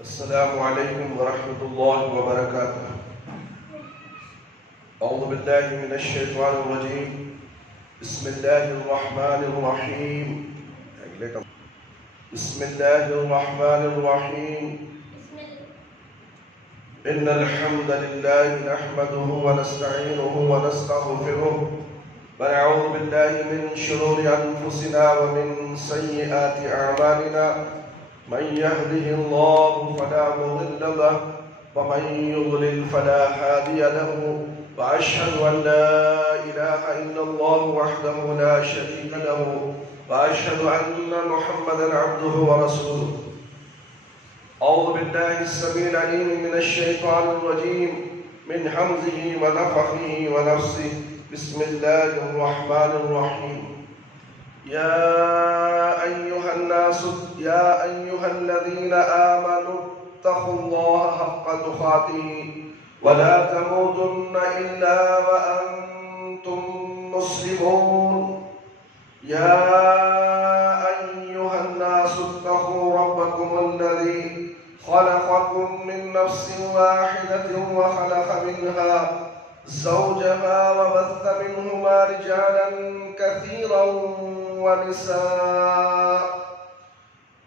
السلام عليكم ورحمة الله وبركاته. أعوذ بالله من الشيطان الرجيم. بسم الله الرحمن الرحيم. بسم الله الرحمن الرحيم. إن الحمد لله نحمده ونستعينه ونستغفره ونعوذ بالله من شرور أنفسنا ومن سيئات أعمالنا. من يهده الله فلا مضل له ومن يضلل فلا هادي له وأشهد أن لا إله إلا الله وحده لا شريك له وأشهد أن محمدا عبده ورسوله. أعوذ بالله السميع العليم من الشيطان الرجيم من همزه ونفخه ونفسه. بسم الله الرحمن الرحيم. يا أيها الذين آمنوا اتقوا الله حق تقاته ولا تموتن إلا وأنتم مسلمون. يا أيها الناس اتقوا ربكم الذي خلقكم من نفس واحدة وخلق منها زوجها وبث منهما رجالا كثيرا ونساء.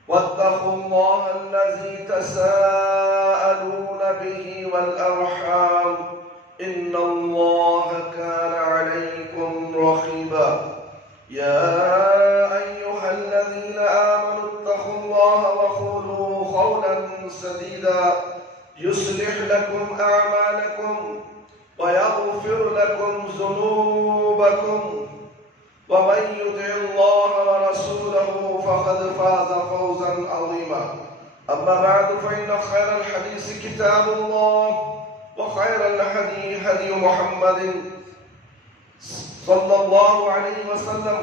واتقوا الله الذي تساءلون به والأرحام إن الله كان عليكم رقيبا. يا أيها الذين آمنوا اتقوا الله وقولوا قولا سديدا يصلح لكم أعمالكم ويغفر لكم ذنوبكم ومن يطع الله ورسوله فقد فاز فوزا عظيما. أما بعد فإن خير الحديث كتاب الله وخير الهدي هدي محمد صلى الله عليه وسلم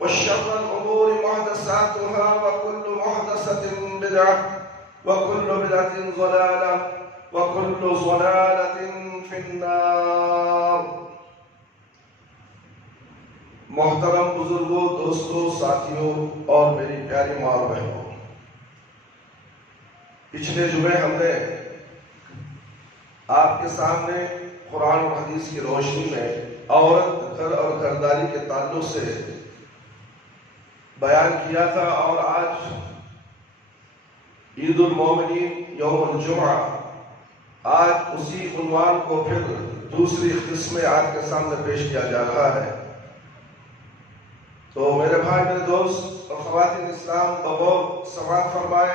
وشر الأمور محدثاتها وكل محدثة بدعة وكل بدعة ضلالة وكل ضلالة في النار. محترم بزرگوں، دوستوں، ساتھیوں اور میری پیاری ماں اور بہنوں، پچھلے جمعے ہم نے آپ کے سامنے قرآن اور حدیث کی روشنی میں عورت، گھر اور گھرداری کے تعلق سے بیان کیا تھا، اور آج عید المومنین یوم الجمعہ، آج اسی عنوان کو پھر دوسری قسم میں آپ کے سامنے پیش کیا جا رہا ہے. تو میرے بھائی، میرے دوست اور خواتین اسلام، بغور سماعت فرمائے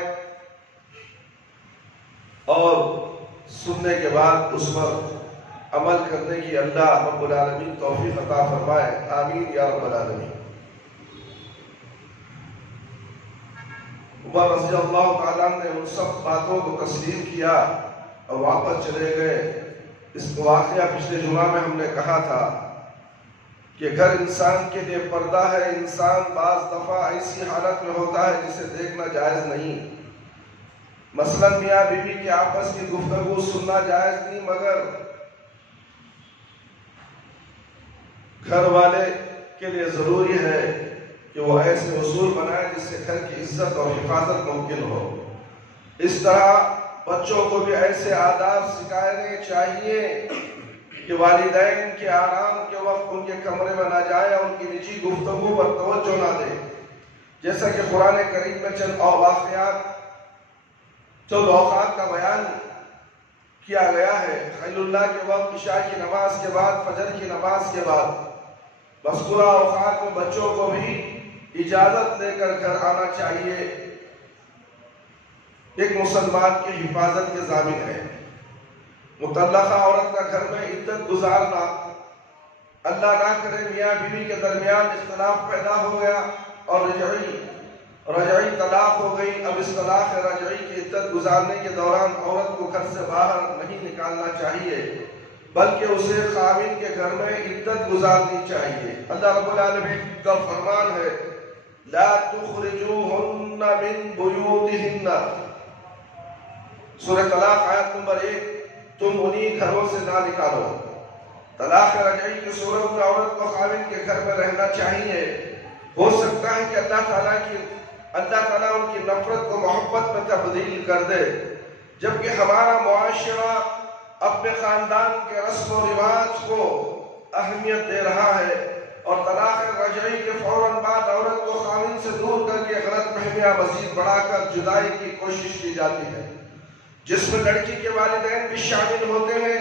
اور سننے کے بعد اس پر عمل کرنے کی اللہ رب العالمین توفیق عطا فرمائے. آمین یا رب العالمین. عمر رضی اللہ تعالیٰ نے ان سب باتوں کو تسلیم کیا اور واپس چلے گئے. اس واقعہ پچھلے جمعہ میں ہم نے کہا تھا کہ گھر انسان کے لیے پردہ ہے. انسان بعض دفعہ ایسی حالت میں ہوتا ہے جسے دیکھنا جائز نہیں. مثلا میاں بیوی کی آپس کی گفتگو سننا جائز نہیں، مگر گھر والے کے لیے ضروری ہے کہ وہ ایسے اصول بنائے جس سے گھر کی عزت اور حفاظت ممکن ہو. اس طرح بچوں کو بھی ایسے آداب سکھانے چاہیے کہ والدین کے آرام کے وقت ان کے کمرے میں نہ جائے اور ان کی نجی گفتگو پر توجہ نہ دے. جیسا کہ قرآن کریم میں چند اوقات کا بیان کیا گیا ہے. خلیل اللہ کے وقت، عشاء کی نماز کے بعد، فجر کی نماز کے بعد. مذکورہ اوقات میں بچوں کو بھی اجازت لے کر گھر آنا چاہیے. ایک مسلمان کی حفاظت کے ضامن ہے. مطلقہ عورت کا گھر میں عدت گزارنا، اللہ نہ کرے میاں بیوی کے درمیان اختلاف پیدا ہو گیا اور رجعی طلاق ہو گئی. اب اس طلاق رجعی کی عدت گزارنے کے دوران عورت کو گھر سے باہر نہیں نکالنا چاہیے، بلکہ اسے خاوند کے گھر میں عدت گزارنی چاہیے. اللہ رب العالمین کا فرمان ہے لا تخرجوهن من بیوتهن. سورہ طلاق آیت نمبر 1. تم انہی گھروں سے نہ نکالو طلاق رجعی کی صورت میں عورت کو خاوند کے گھر میں رہنا چاہیے. ہو سکتا ہے کہ اللہ تعالیٰ ان کی نفرت کو محبت میں تبدیل کر دے. جبکہ ہمارا معاشرہ اپنے خاندان کے رسم و رواج کو اہمیت دے رہا ہے اور طلاق رجعی کے فوراً بعد عورت کو خاوند سے دور کر کے غلط فہمیاں مزید بڑھا کر جدائی کی کوشش کی جاتی ہے، جس میں لڑکی کے والدین بھی شامل ہوتے ہیں.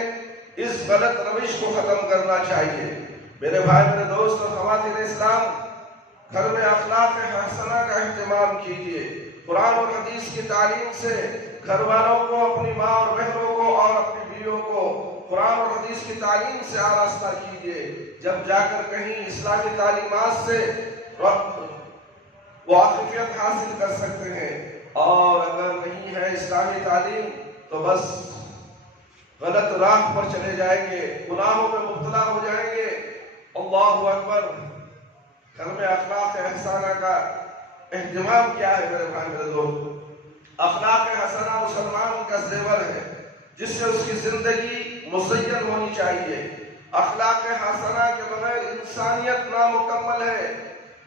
اس غلط روش کو ختم کرنا چاہیے. میرے بھائی، میرے دوست اور خواتین اسلام، گھر میں اخلاق حسنہ کا اہتمام کیجیے. قرآن اور حدیث کی تعلیم سے گھر والوں کو، اپنی ماں اور بہنوں کو اور اپنی بیویوں کو قرآن اور حدیث کی تعلیم سے آراستہ کیجیے. جب جا کر کہیں اسلامی تعلیمات سے واقفیت حاصل کر سکتے ہیں، اور اگر نہیں ہے اسلامی تعلیم تو بس غلط راہ پر چلے جائیں گے، گناہوں میں مبتلا ہو جائیں گے. اللہ اکبر. گھر میں اخلاق حسنہ کا اہتمام کیا ہے میرے بھائی، میرے دوست؟ اخلاق حسنہ مسلمان کا زیور ہے جس سے اس کی زندگی مزین ہونی چاہیے. اخلاق حسنہ کے بغیر انسانیت نامکمل ہے.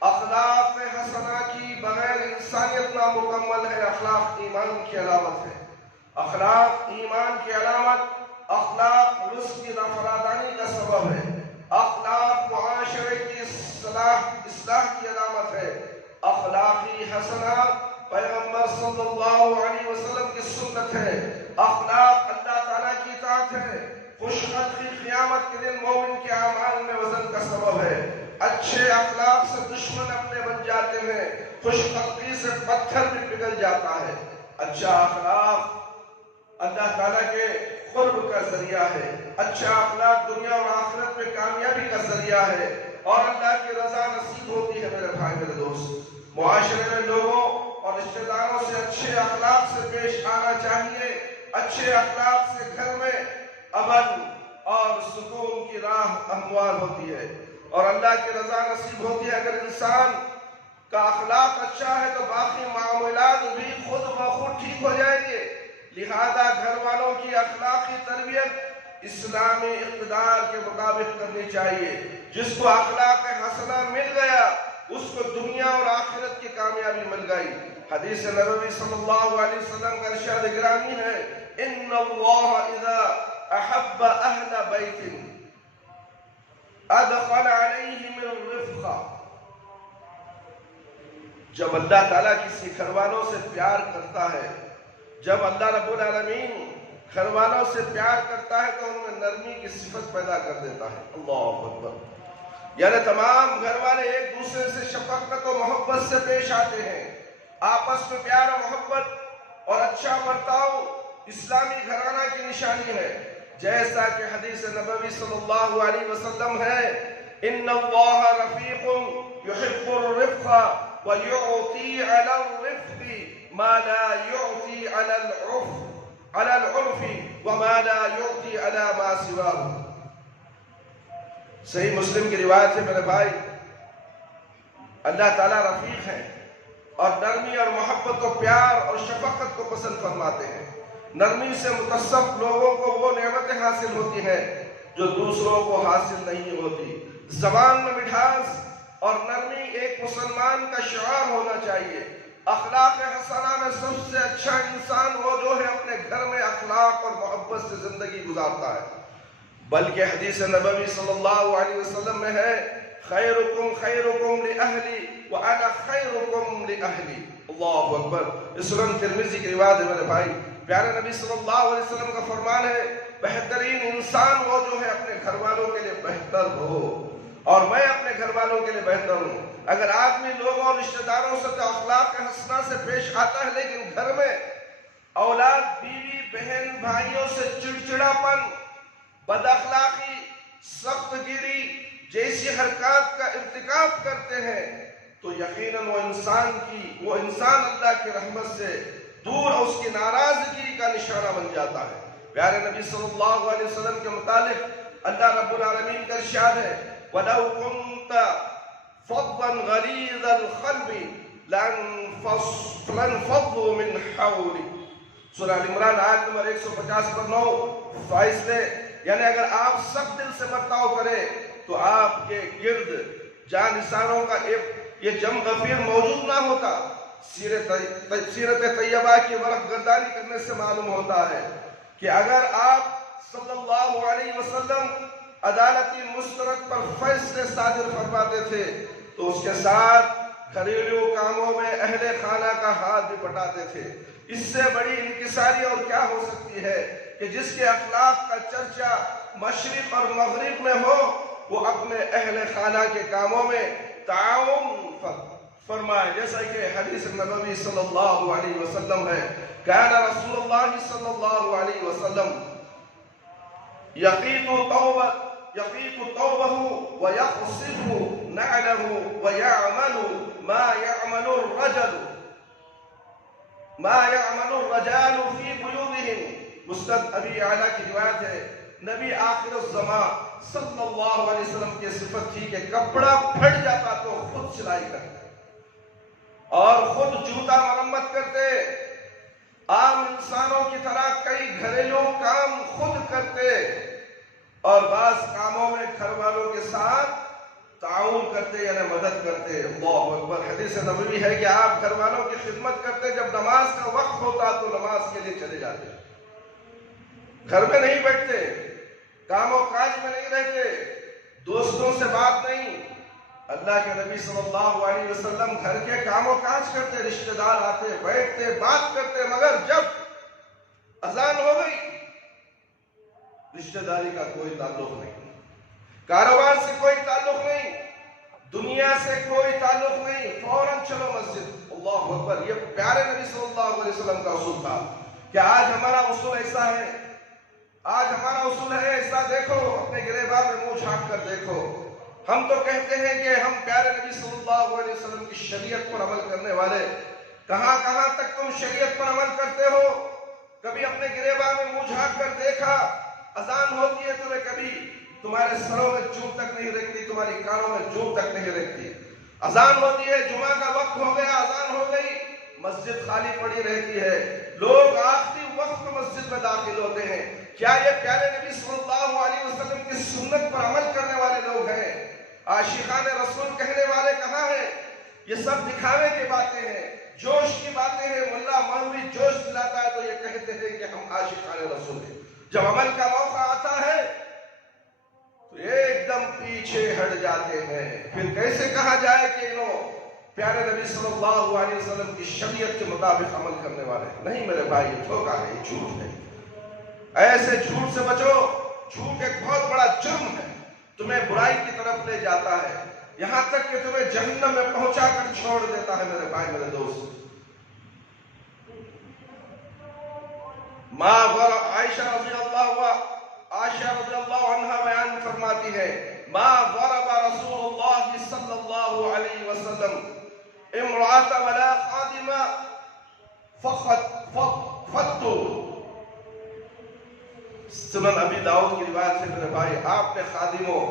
اخلاق حسنہ کی بغیر انسانیت نامکمل ہے. اخلاق ایمان کی علامت ہے. اخلاق ایمان کی علامت. اخلاق رزق کی نافرمانی کا سبب ہے. اخلاق معاشرے کی اصلاح کی علامت ہے. اخلاقی حسنہ پیغمبر صلی اللہ علیہ وسلم کی سنت ہے. اخلاق اللہ تعالیٰ کی اطاعت ہے. خوشخلقی قیامت کے دن مومن کے اعمال میں وزن کا سبب ہے. اچھے اخلاق سے دشمن اپنے بن جاتے ہیں. خوشخلقی سے پتھر بھی پگھل جاتا ہے. اچھا اخلاق اللہ تعالیٰ کے قرب کا ذریعہ ہے. اچھا اخلاق دنیا اور آخرت میں کامیابی کا ذریعہ ہے اور اللہ کی رضا نصیب ہوتی ہے. میرے بھائی، میرے دوست، معاشرے میں لوگوں اور رشتہ داروں سے اچھے اخلاق سے پیش آنا چاہیے. اچھے اخلاق سے گھر میں امن اور سکون کی راہ ہموار ہوتی ہے اور اللہ کی رضا نصیب ہوتی ہے. اگر انسان کا اخلاق اچھا ہے تو باقی معاملات بھی خود بخود ٹھیک ہو جائیں گے. لہذا گھر والوں کی اخلاقی تربیت اسلامی اقتدار کے مطابق کرنی چاہیے. جس کو اخلاق حسنہ مل گیا اس کو دنیا اور آخرت کی کامیابی مل گئی. حدیث نبوی صلی اللہ علیہ وسلم کا ارشاد گرامی ہے، ان اللہ اذا احب اہل بیت ادخل علیہم الرفق. جب اللہ تعالیٰ کسی گھر والوں سے پیار کرتا ہے، جب اللہ رب العالمین گھر والوں سے پیار کرتا ہے تو ان میں نرمی کی صفت پیدا کر دیتا ہے. اللہ اکبر. یعنی تمام گھر والے ایک دوسرے سے شفقت و محبت سے پیش آتے ہیں. آپس میں پیار و محبت اور اچھا برتاؤ اسلامی گھرانہ کی نشانی ہے. جیسا کہ حدیث نبوی صلی اللہ علیہ وسلم ہے، ان اللہ رفیق یحب الرفق ويعطي على الرفق ما لا يعطي على العرف وما لا يعطي على ما سواه. صحیح مسلم کی روایت ہے میرے بھائی، اللہ تعالیٰ رفیق ہے اور نرمی اور محبت و پیار اور شفقت کو پسند فرماتے ہیں. نرمی سے متصف لوگوں کو وہ نعمتیں حاصل ہوتی ہیں جو دوسروں کو حاصل نہیں ہوتی. زبان میں مٹھاس اور نرمی ایک مسلمان کا شعار ہونا چاہیے. اخلاق حسنہ میں سب سے اچھا انسان وہ جو ہے اپنے گھر میں اخلاق اور محبت سے زندگی گزارتا ہے. بلکہ حدیث نبوی صلی اللہ علیہ وسلم میں ہے، خیرکم خیرکم لأہلی وانا خیرکم لأہلی. اللہ اکبر. اس سنن ترمذی کی روایت ہے میرے بھائی. پیارے نبی صلی اللہ علیہ وسلم کا فرمان ہے، بہترین انسان وہ جو ہے اپنے گھر والوں کے لیے بہتر ہو اور میں اپنے گھر والوں کے لیے بہتر ہوں. اگر آدمی لوگوں اور رشتہ داروں سے تو اخلاق حسنہ سے پیش آتا ہے، لیکن گھر میں اولاد، بیوی، بہن، بھائیوں سے چڑچڑا پن، بد اخلاقی، سخت گیری جیسی حرکات کا ارتکاب کرتے ہیں تو یقیناً وہ انسان اللہ کی رحمت سے دور اور اس کی ناراضگی کا نشانہ بن جاتا ہے. پیارے نبی صلی اللہ علیہ وسلم کے متعلق اللہ رب العالمین کا ارشاد ہے، وَلَوْ كُنْتَ فَضًّا غَلِيظَ الْقَلْبِ لَانفَضُّوا مِنْ حَوْلِكَ. سورہ عمران آیت نمبر 150 پر 9. فیصلے یعنی اگر آپ سب دل سے برتاؤ کریں تو آپ کے گرد جانثاروں کا یہ جم غفیر موجود نہ ہوتا۔ سیرت طیبہ کی ورق گردانی کرنے سے معلوم ہوتا ہے کہ اگر آپ صلی اللہ علیہ وسلم عدالتی مسترد پر فیصلے صادر فرماتے تھے تو اس کے ساتھ گھریلو کاموں میں اہل خانہ کا ہاتھ بھی بٹاتے تھے۔ اس سے بڑی انکساری اور کیا ہو سکتی ہے کہ جس کے اخلاق کا چرچا مشرق اور مغرب میں ہو وہ اپنے اہل خانہ کے کاموں میں تعاون فرمائے، جیسا کہ حدیث نبوی صلی اللہ علیہ وسلم ہے، کان رسول اللہ صلی اللہ علیہ وسلم یقیت ثوبه ويقصف نعله ويعمل ما يعمل الرجال في بيوتهم۔ مستد ابی اعلیٰ کی روایت ہے، نبی آخر الزمان صلی اللہ علیہ وسلم کی صفت تھی کہ کپڑا پھٹ جاتا تو خود سلائی کرتے اور خود جوتا مرمت کرتے، عام انسانوں کی طرح کئی گھریلو کام خود کرتے اور بعض کاموں میں گھر والوں کے ساتھ تعاون کرتے یعنی مدد کرتے۔ اللہ اکبر۔ حدیث نبوی ہے کہ آپ گھر والوں کی خدمت کرتے، جب نماز کا وقت ہوتا تو نماز کے لیے چلے جاتے، گھر میں نہیں بیٹھتے، کام و کاج میں نہیں رہتے، دوستوں سے بات نہیں۔ اللہ کے نبی صلی اللہ علیہ وسلم گھر کے کام و کاج کرتے، رشتہ دار آتے، بیٹھتے، بات کرتے، مگر جب اذان ہو گئی رشتہ داری کا کوئی تعلق نہیں، کاروبار سے کوئی تعلق نہیں، دنیا سے کوئی تعلق نہیں، فوراً چلو مسجد۔ اللہ اکبر۔ یہ پیارے نبی صلی اللہ علیہ وسلم کا اصول تھا کہ آج ہمارا اصول ایسا ہے، آج ہمارا اصول ہے ایسا، دیکھو اپنے گریباں میں منہ جھانک کر دیکھو، ہم تو کہتے ہیں کہ ہم پیارے نبی صلی اللہ علیہ وسلم کی شریعت پر عمل کرنے والے، کہاں کہاں تک تم شریعت پر عمل کرتے ہو؟ کبھی اپنے گریباں میں منہ جھانک کر دیکھا؟ اذان ہوتی ہے تمہیں کبھی تمہارے سروں میں چوب تک نہیں رکھتی، تمہاری کانوں میں چوب تک نہیں رکھتی۔ اذان ہوتی ہے، جمعہ کا وقت ہو گیا، اذان ہو گئی، مسجد خالی پڑی رہتی ہے، لوگ آخری وقت میں مسجد میں داخل ہوتے ہیں۔ کیا یہ پیارے نبی صلی اللہ علیہ وسلم کی سنت پر عمل کرنے والے لوگ ہیں؟ عاشقان رسول کہنے والے کہاں ہیں؟ یہ سب دکھاوے کی باتیں ہیں، جوش کی باتیں ہیں۔ ملا مولوی جوش دلاتا ہے تو یہ کہتے ہیں کہ ہم عاشقان رسول ہیں، جب عمل کا موقع آتا ہے تو ایک دم پیچھے ہٹ جاتے ہیں۔ پھر کیسے کہا جائے کہ انہوں پیارے نبی صلی اللہ علیہ وسلم کی شریعت کے مطابق عمل کرنے والے ہیں؟ نہیں میرے بھائی، یہ دھوکہ ہے، یہ جھوٹ ہے۔ ایسے جھوٹ سے بچو، جھوٹ ایک بہت بڑا جرم ہے، تمہیں برائی کی طرف لے جاتا ہے، یہاں تک کہ تمہیں جہنم میں پہنچا کر چھوڑ دیتا ہے۔ میرے بھائی، میرے دوست، عائشہ رضی اللہ عنہ بیان فرماتی ہے، ما ضرب رسول اللہ صلی اللہ علیہ وسلم امرأة ولا خادمة فتو۔ سنن ابی داؤد کی روایت ہے میرے بھائی، آپ نے خادموں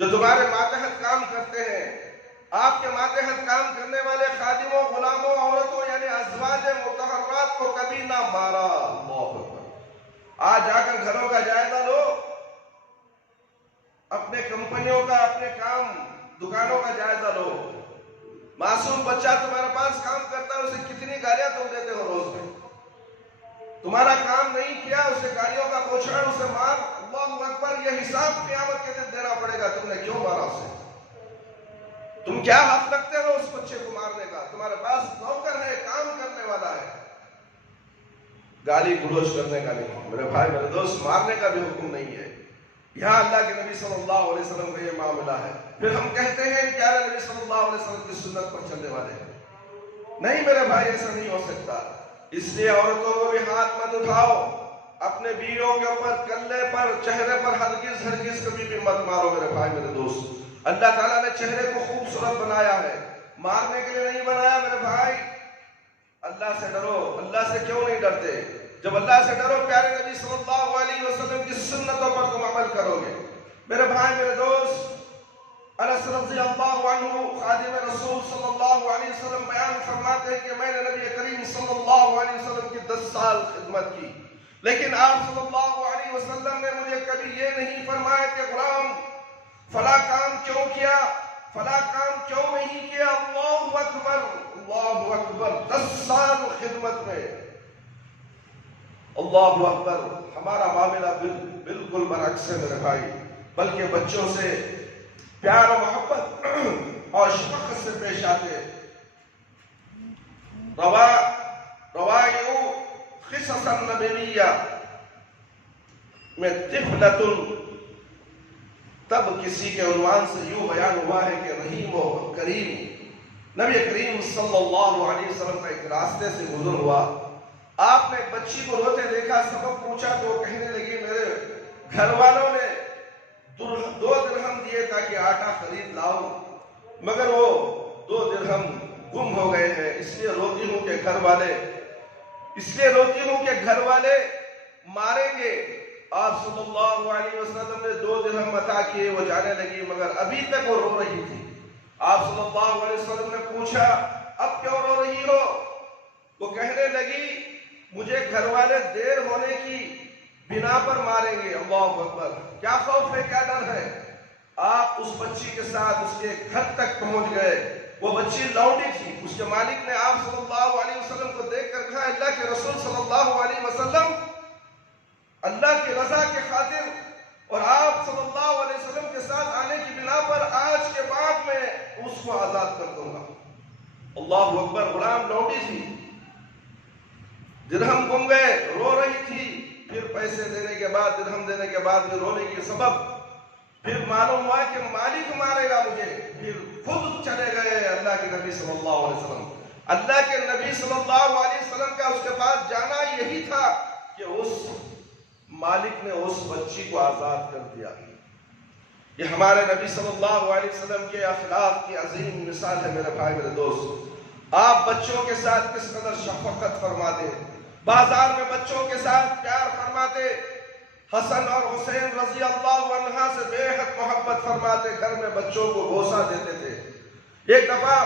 جو تمہارے ماتحت کام کرتے ہیں، آپ کے ماتحت کام کرنے والے خادموں، غلاموں، عورتوں یعنی ازواج مطہرات کو کبھی نہ مارا۔ اللہ اکبر۔ آج جا کر گھروں کا جائزہ لو، اپنے کمپنیوں کا، اپنے کام دکانوں کا جائزہ لو۔ معصوم بچہ تمہارے پاس کام کرتا ہے، اسے کتنی گالیاں تم دیتے ہو روز میں؟ تمہارا کام نہیں کیا، اسے گالیوں کا بوچھڑ، اسے مار۔ اللہ اکبر۔ یہ حساب قیامت کے دن دینا پڑے گا، تم نے کیوں مارا اسے؟ تم کیا حق رکھتے ہو اس بچے کو مارنے کا؟ تمہارے پاس نوکر ہے، کام کرنے والا ہے، گالی گلوچ کرنے کا نہیں۔ میرے بھائی، میرے دوست، مارنے کا بھی حکم نہیں ہے۔ یہاں اللہ کے نبی صلی اللہ علیہ وسلم کا یہ معاملہ ہے، پھر ہم کہتے ہیں پیارے نبی صلی اللہ علیہ وسلم کی سنت پر چلنے والے ہیں۔ نہیں میرے بھائی، ایسا نہیں ہو سکتا۔ اس لیے عورتوں کو بھی ہاتھ مت اٹھاؤ، اپنے بیویوں کے اوپر، کلے پر، چہرے پر ہرگز ہرگز کبھی بھی مت مارو میرے بھائی، میرے دوست۔ اللہ تعالیٰ نے چہرے کو خوبصورت بنایا ہے، مارنے کے لیے نہیں بنایا میرے بھائی۔ اللہ سے ڈرو۔ اللہ سے کیوں نہیں ڈرتے؟ جب اللہ سے ڈرو، پیارے نبی صلی اللہ علیہ وسلم کی سنتوں پر تم عمل کرو گے۔ میرے بھائی، میرے دوست، انس رضی اللہ عنہ خادم رسول صلی اللہ علیہ وسلم بیان فرماتے ہیں کہ میں نے نبی کریم صلی اللہ علیہ وسلم کی 10 سال خدمت کی، لیکن آپ صلی اللہ علیہ وسلم نے مجھے کبھی یہ نہیں فرمایا کہ غلام فلاں کام کیوں کیا، فلاں کام کیوں نہیں کیا۔ اللہ اکبر، اللہ اکبر، 10 سال خدمت میں، اللہ اکبر۔ ہمارا معاملہ بالکل برعکس ہے میرے بھائی، بلکہ بچوں سے پیار و محبت اور شفقت سے پیش آتے۔ روایو قصص النبویہ میں طفلۃ، تب کسی کے عنوان سے یوں بیان ہوا ہے کہ رحیم و کریم نبی کریم صلی اللہ علیہ وسلم کا ایک راستے سے گزر ہوا، آپ نے ایک بچی کو روتے دیکھا، سبب پوچھا تو وہ کہنے لگی میرے گھر والوں نے 2 درہم دیے تاکہ آٹا خرید لاؤں، مگر وہ 2 درہم گم ہو گئے ہیں، اس لیے روتی ہوں کہ گھر والے ماریں گے۔ آپ صلی اللہ علیہ وسلم نے 2 درہم عطا کیے، وہ جانے لگی، مگر ابھی تک وہ رو رہی تھی۔ آپ صلی اللہ علیہ وسلم نے پوچھا اب کیوں رو رہی ہو؟ وہ کہنے لگی مجھے گھر والے دیر ہونے کی بنا پر ماریں گے۔ اللہ اکبر، کیا خوف ہے، کیا ڈر ہے۔ آپ اس بچی کے ساتھ اس کے گھر تک پہنچ گئے۔ وہ بچی لونڈی تھی، اس کے مالک نے آپ صلی اللہ علیہ وسلم کو دیکھ کر کہا اللہ کے رسول صلی اللہ علیہ وسلم، اللہ کی رضا کے خاطر اور آپ صلی اللہ علیہ وسلم کے ساتھ آنے کی بنا پر آج کے بعد میں اس کو آزاد کر دوں گا۔ اللہ اکبر، غلام لونڈی تھی، درہم گم گئے، رو رہی تھی، پھر پیسے دینے کے بعد، درہم دینے کے بعد بھی رونے کی سبب، پھر معلوم ہوا کہ مالک مارے گا مجھے، پھر خود چلے گئے اللہ کے نبی صلی اللہ علیہ وسلم۔ اللہ کے نبی صلی اللہ علیہ وسلم کا اس کے پاس جانا یہی تھا کہ اس مالک نے اس بچی کو آزاد کر دیا۔ یہ ہمارے نبی صلی اللہ علیہ وسلم کے اخلاق کی عظیم مثال ہے میرے بھائی، میرے دوست۔ آپ بچوں کے ساتھ کس قدر شفقت فرماتے، بازار میں بچوں کے ساتھ پیار فرماتے، حسن اور حسین رضی اللہ عنہ سے بے حد محبت فرماتے، گھر میں بچوں کو بوسہ دیتے تھے۔ ایک دفعہ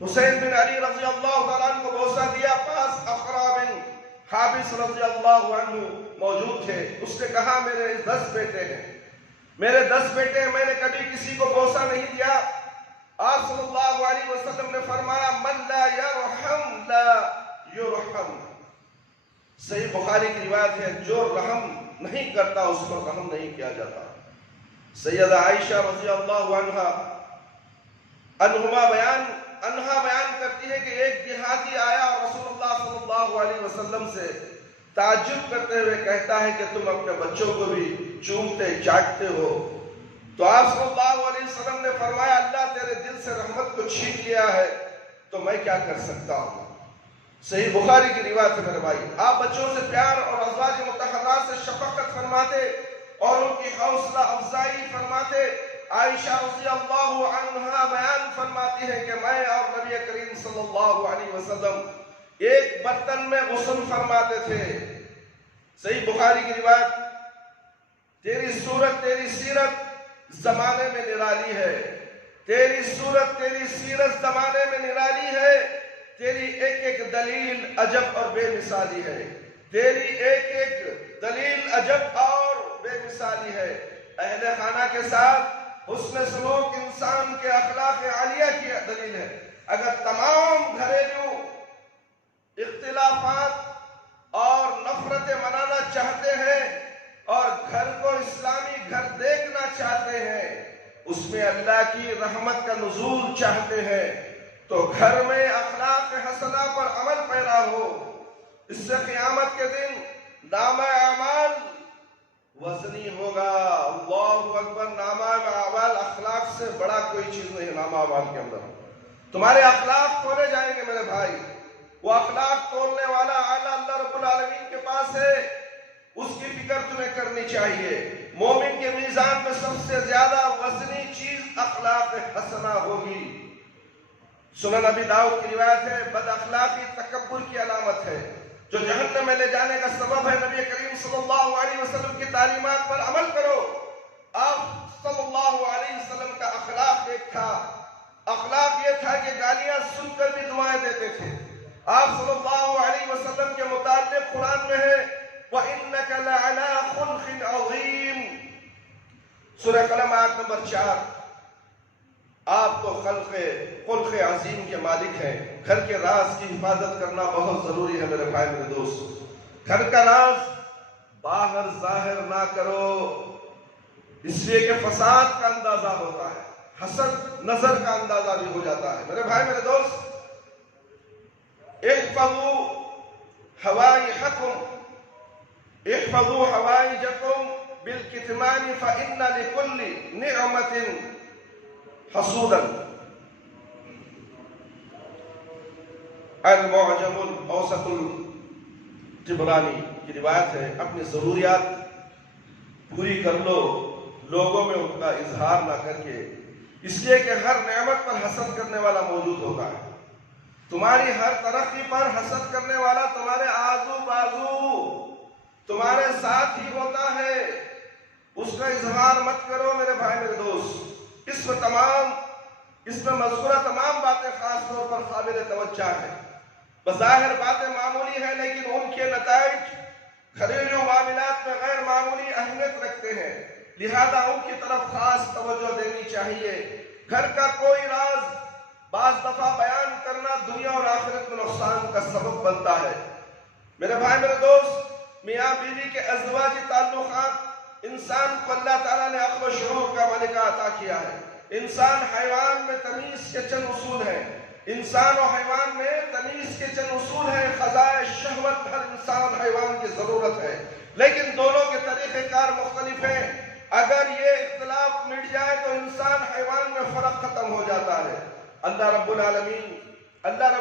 حسین بن علی رضی اللہ عنہ کو بوسہ دیا، پاس اقرا بن حابس رضی اللہ عنہ موجود تھے۔ اس نے کہا میرے 10 بیٹے ہیں، میں نے کبھی کسی کو بوسہ نہیں دیا۔ آپ صلی اللہ علیہ وسلم نے فرمایا من لا یرحم لا یرحم۔ صحیح بخاری کی روایت ہے جو رحم نہیں کرتا اس پر رحم نہیں کیا جاتا۔ سیدہ عائشہ رضی اللہ عنہا بیان کرتی ہے کہ ایک دیہاتی آیا اور رسول اللہ صلی اللہ علیہ وسلم سے تعجب کرتے ہوئے کہتا ہے کہ تم اپنے بچوں کو بھی چومتے چاٹتے ہو۔ تو آپ صلی اللہ علیہ وسلم نے فرمایا اللہ تیرے دل سے رحمت کو چھین لیا ہے تو میں کیا کر سکتا ہوں۔ صحیح بخاری کی روایت ہے میرے بھائی۔ آپ بچوں سے پیار اور ازواج مطہرات سے شفقت فرماتے اور ان کی حوصلہ افزائی فرماتے۔ عائشہ رضی اللہ عنہا بیان فرماتی ہے کہ میں اور نبی کریم صلی اللہ علیہ وسلم ایک برتن میں غسل فرماتے تھے۔ صحیح بخاری کی روایت، تیری صورت تیری سیرت زمانے میں نرالی ہے، تیری صورت تیری سیرت زمانے میں نرالی ہے، تیری ایک ایک دلیل عجب اور بے مثالی ہے، تیری ایک ایک دلیل عجب اور بے مثالی ہے۔ اہل خانہ کے ساتھ حسن سلوک انسان کے اخلاق عالیہ کی دلیل ہے۔ اگر تمام گھریلو اختلافات اور نفرتیں منانا چاہتے ہیں اور گھر کو اسلامی گھر دیکھنا چاہتے ہیں، اس میں اللہ کی رحمت کا نزول چاہتے ہیں، تو گھر میں اخلاق حسنہ پر عمل پیرا ہو۔ اس سے قیامت کے دن نامہ اعمال وزنی ہوگا۔ اللہ اکبر، نامہ اعمال اخلاق سے بڑا کوئی چیز نہیں ہے۔ نامہ اعمال کے اندر تمہارے اخلاق تولے جائیں گے میرے بھائی۔ وہ اخلاق تولنے والا اعلیٰ اللہ رب العالمین کے پاس ہے، اس کی فکر تمہیں کرنی چاہیے۔ مومن کے میزان میں سب سے زیادہ وزنی چیز اخلاق حسنہ ہوگی۔ سنن ابی داؤد کی روایت ہے بد اخلاقی تکبر کی علامت ہے جو جہنم میں لے جانے کا سبب ہے۔ نبی کریم صلی اللہ علیہ وسلم کی تعلیمات پر عمل کرو۔ آپ صلی اللہ علیہ وسلم کا اخلاق ایک تھا، اخلاق یہ تھا کہ گالیاں سن کر بھی دعائیں دیتے تھے۔ آپ صلی اللہ علیہ وسلم کے متعلق قرآن سورہ قلم آیت نمبر 4. آپ تو خلق عظیم کے مالک ہیں. گھر کے راز کی حفاظت کرنا بہت ضروری ہے میرے بھائی میرے دوست. گھر کا راز باہر ظاہر نہ کرو، اس لیے کہ فساد کا اندازہ ہوتا ہے، حسد نظر کا اندازہ بھی ہو جاتا ہے. میرے بھائی میرے دوست، احفظوا حوائجکم بالکتمان فإن لكل نعمة حسودا. المعجم الاوسط الطبرانی کی روایت ہے، اپنی ضروریات پوری کر لو لوگوں میں ان کا اظہار نہ کر کے، اس لیے کہ ہر نعمت پر حسد کرنے والا موجود ہوتا ہے. تمہاری ہر ترقی پر حسد کرنے والا تمہارے آزو بازو تمہارے ساتھ ہی ہوتا ہے. اس کا اظہار مت کرو میرے بھائی میرے دوست. اس میں مذکورہ تمام باتیں خاص طور پر قابل توجہ ہیں. بظاہر باتیں معمولی ہیں، لیکن ان کے نتائج گھریلو معاملات میں غیر معمولی اہمیت رکھتے ہیں. لہذا ان کی طرف خاص توجہ دینی چاہیے. گھر کا کوئی راز بعض دفعہ بیان کرنا دنیا اور آخرت میں نقصان کا سبب بنتا ہے. میرے بھائی میرے دوست، میاں بیوی کے ازدواجی تعلقات، انسان کو اللہ تعالیٰ نے عقل و شعور کا ملکہ عطا کیا ہے. انسان حیوان میں تمیز کے چند اصول ہیں. انسان و حیوان میں تمیز کے چند اصول ہیں. خزائے شہوت ہر انسان حیوان کی ضرورت ہے، لیکن دونوں کے طریقہ کار مختلف ہیں. اگر یہ اختلاف مٹ جائے تو انسان حیوان میں فرق ختم ہو جاتا ہے. اللہ رب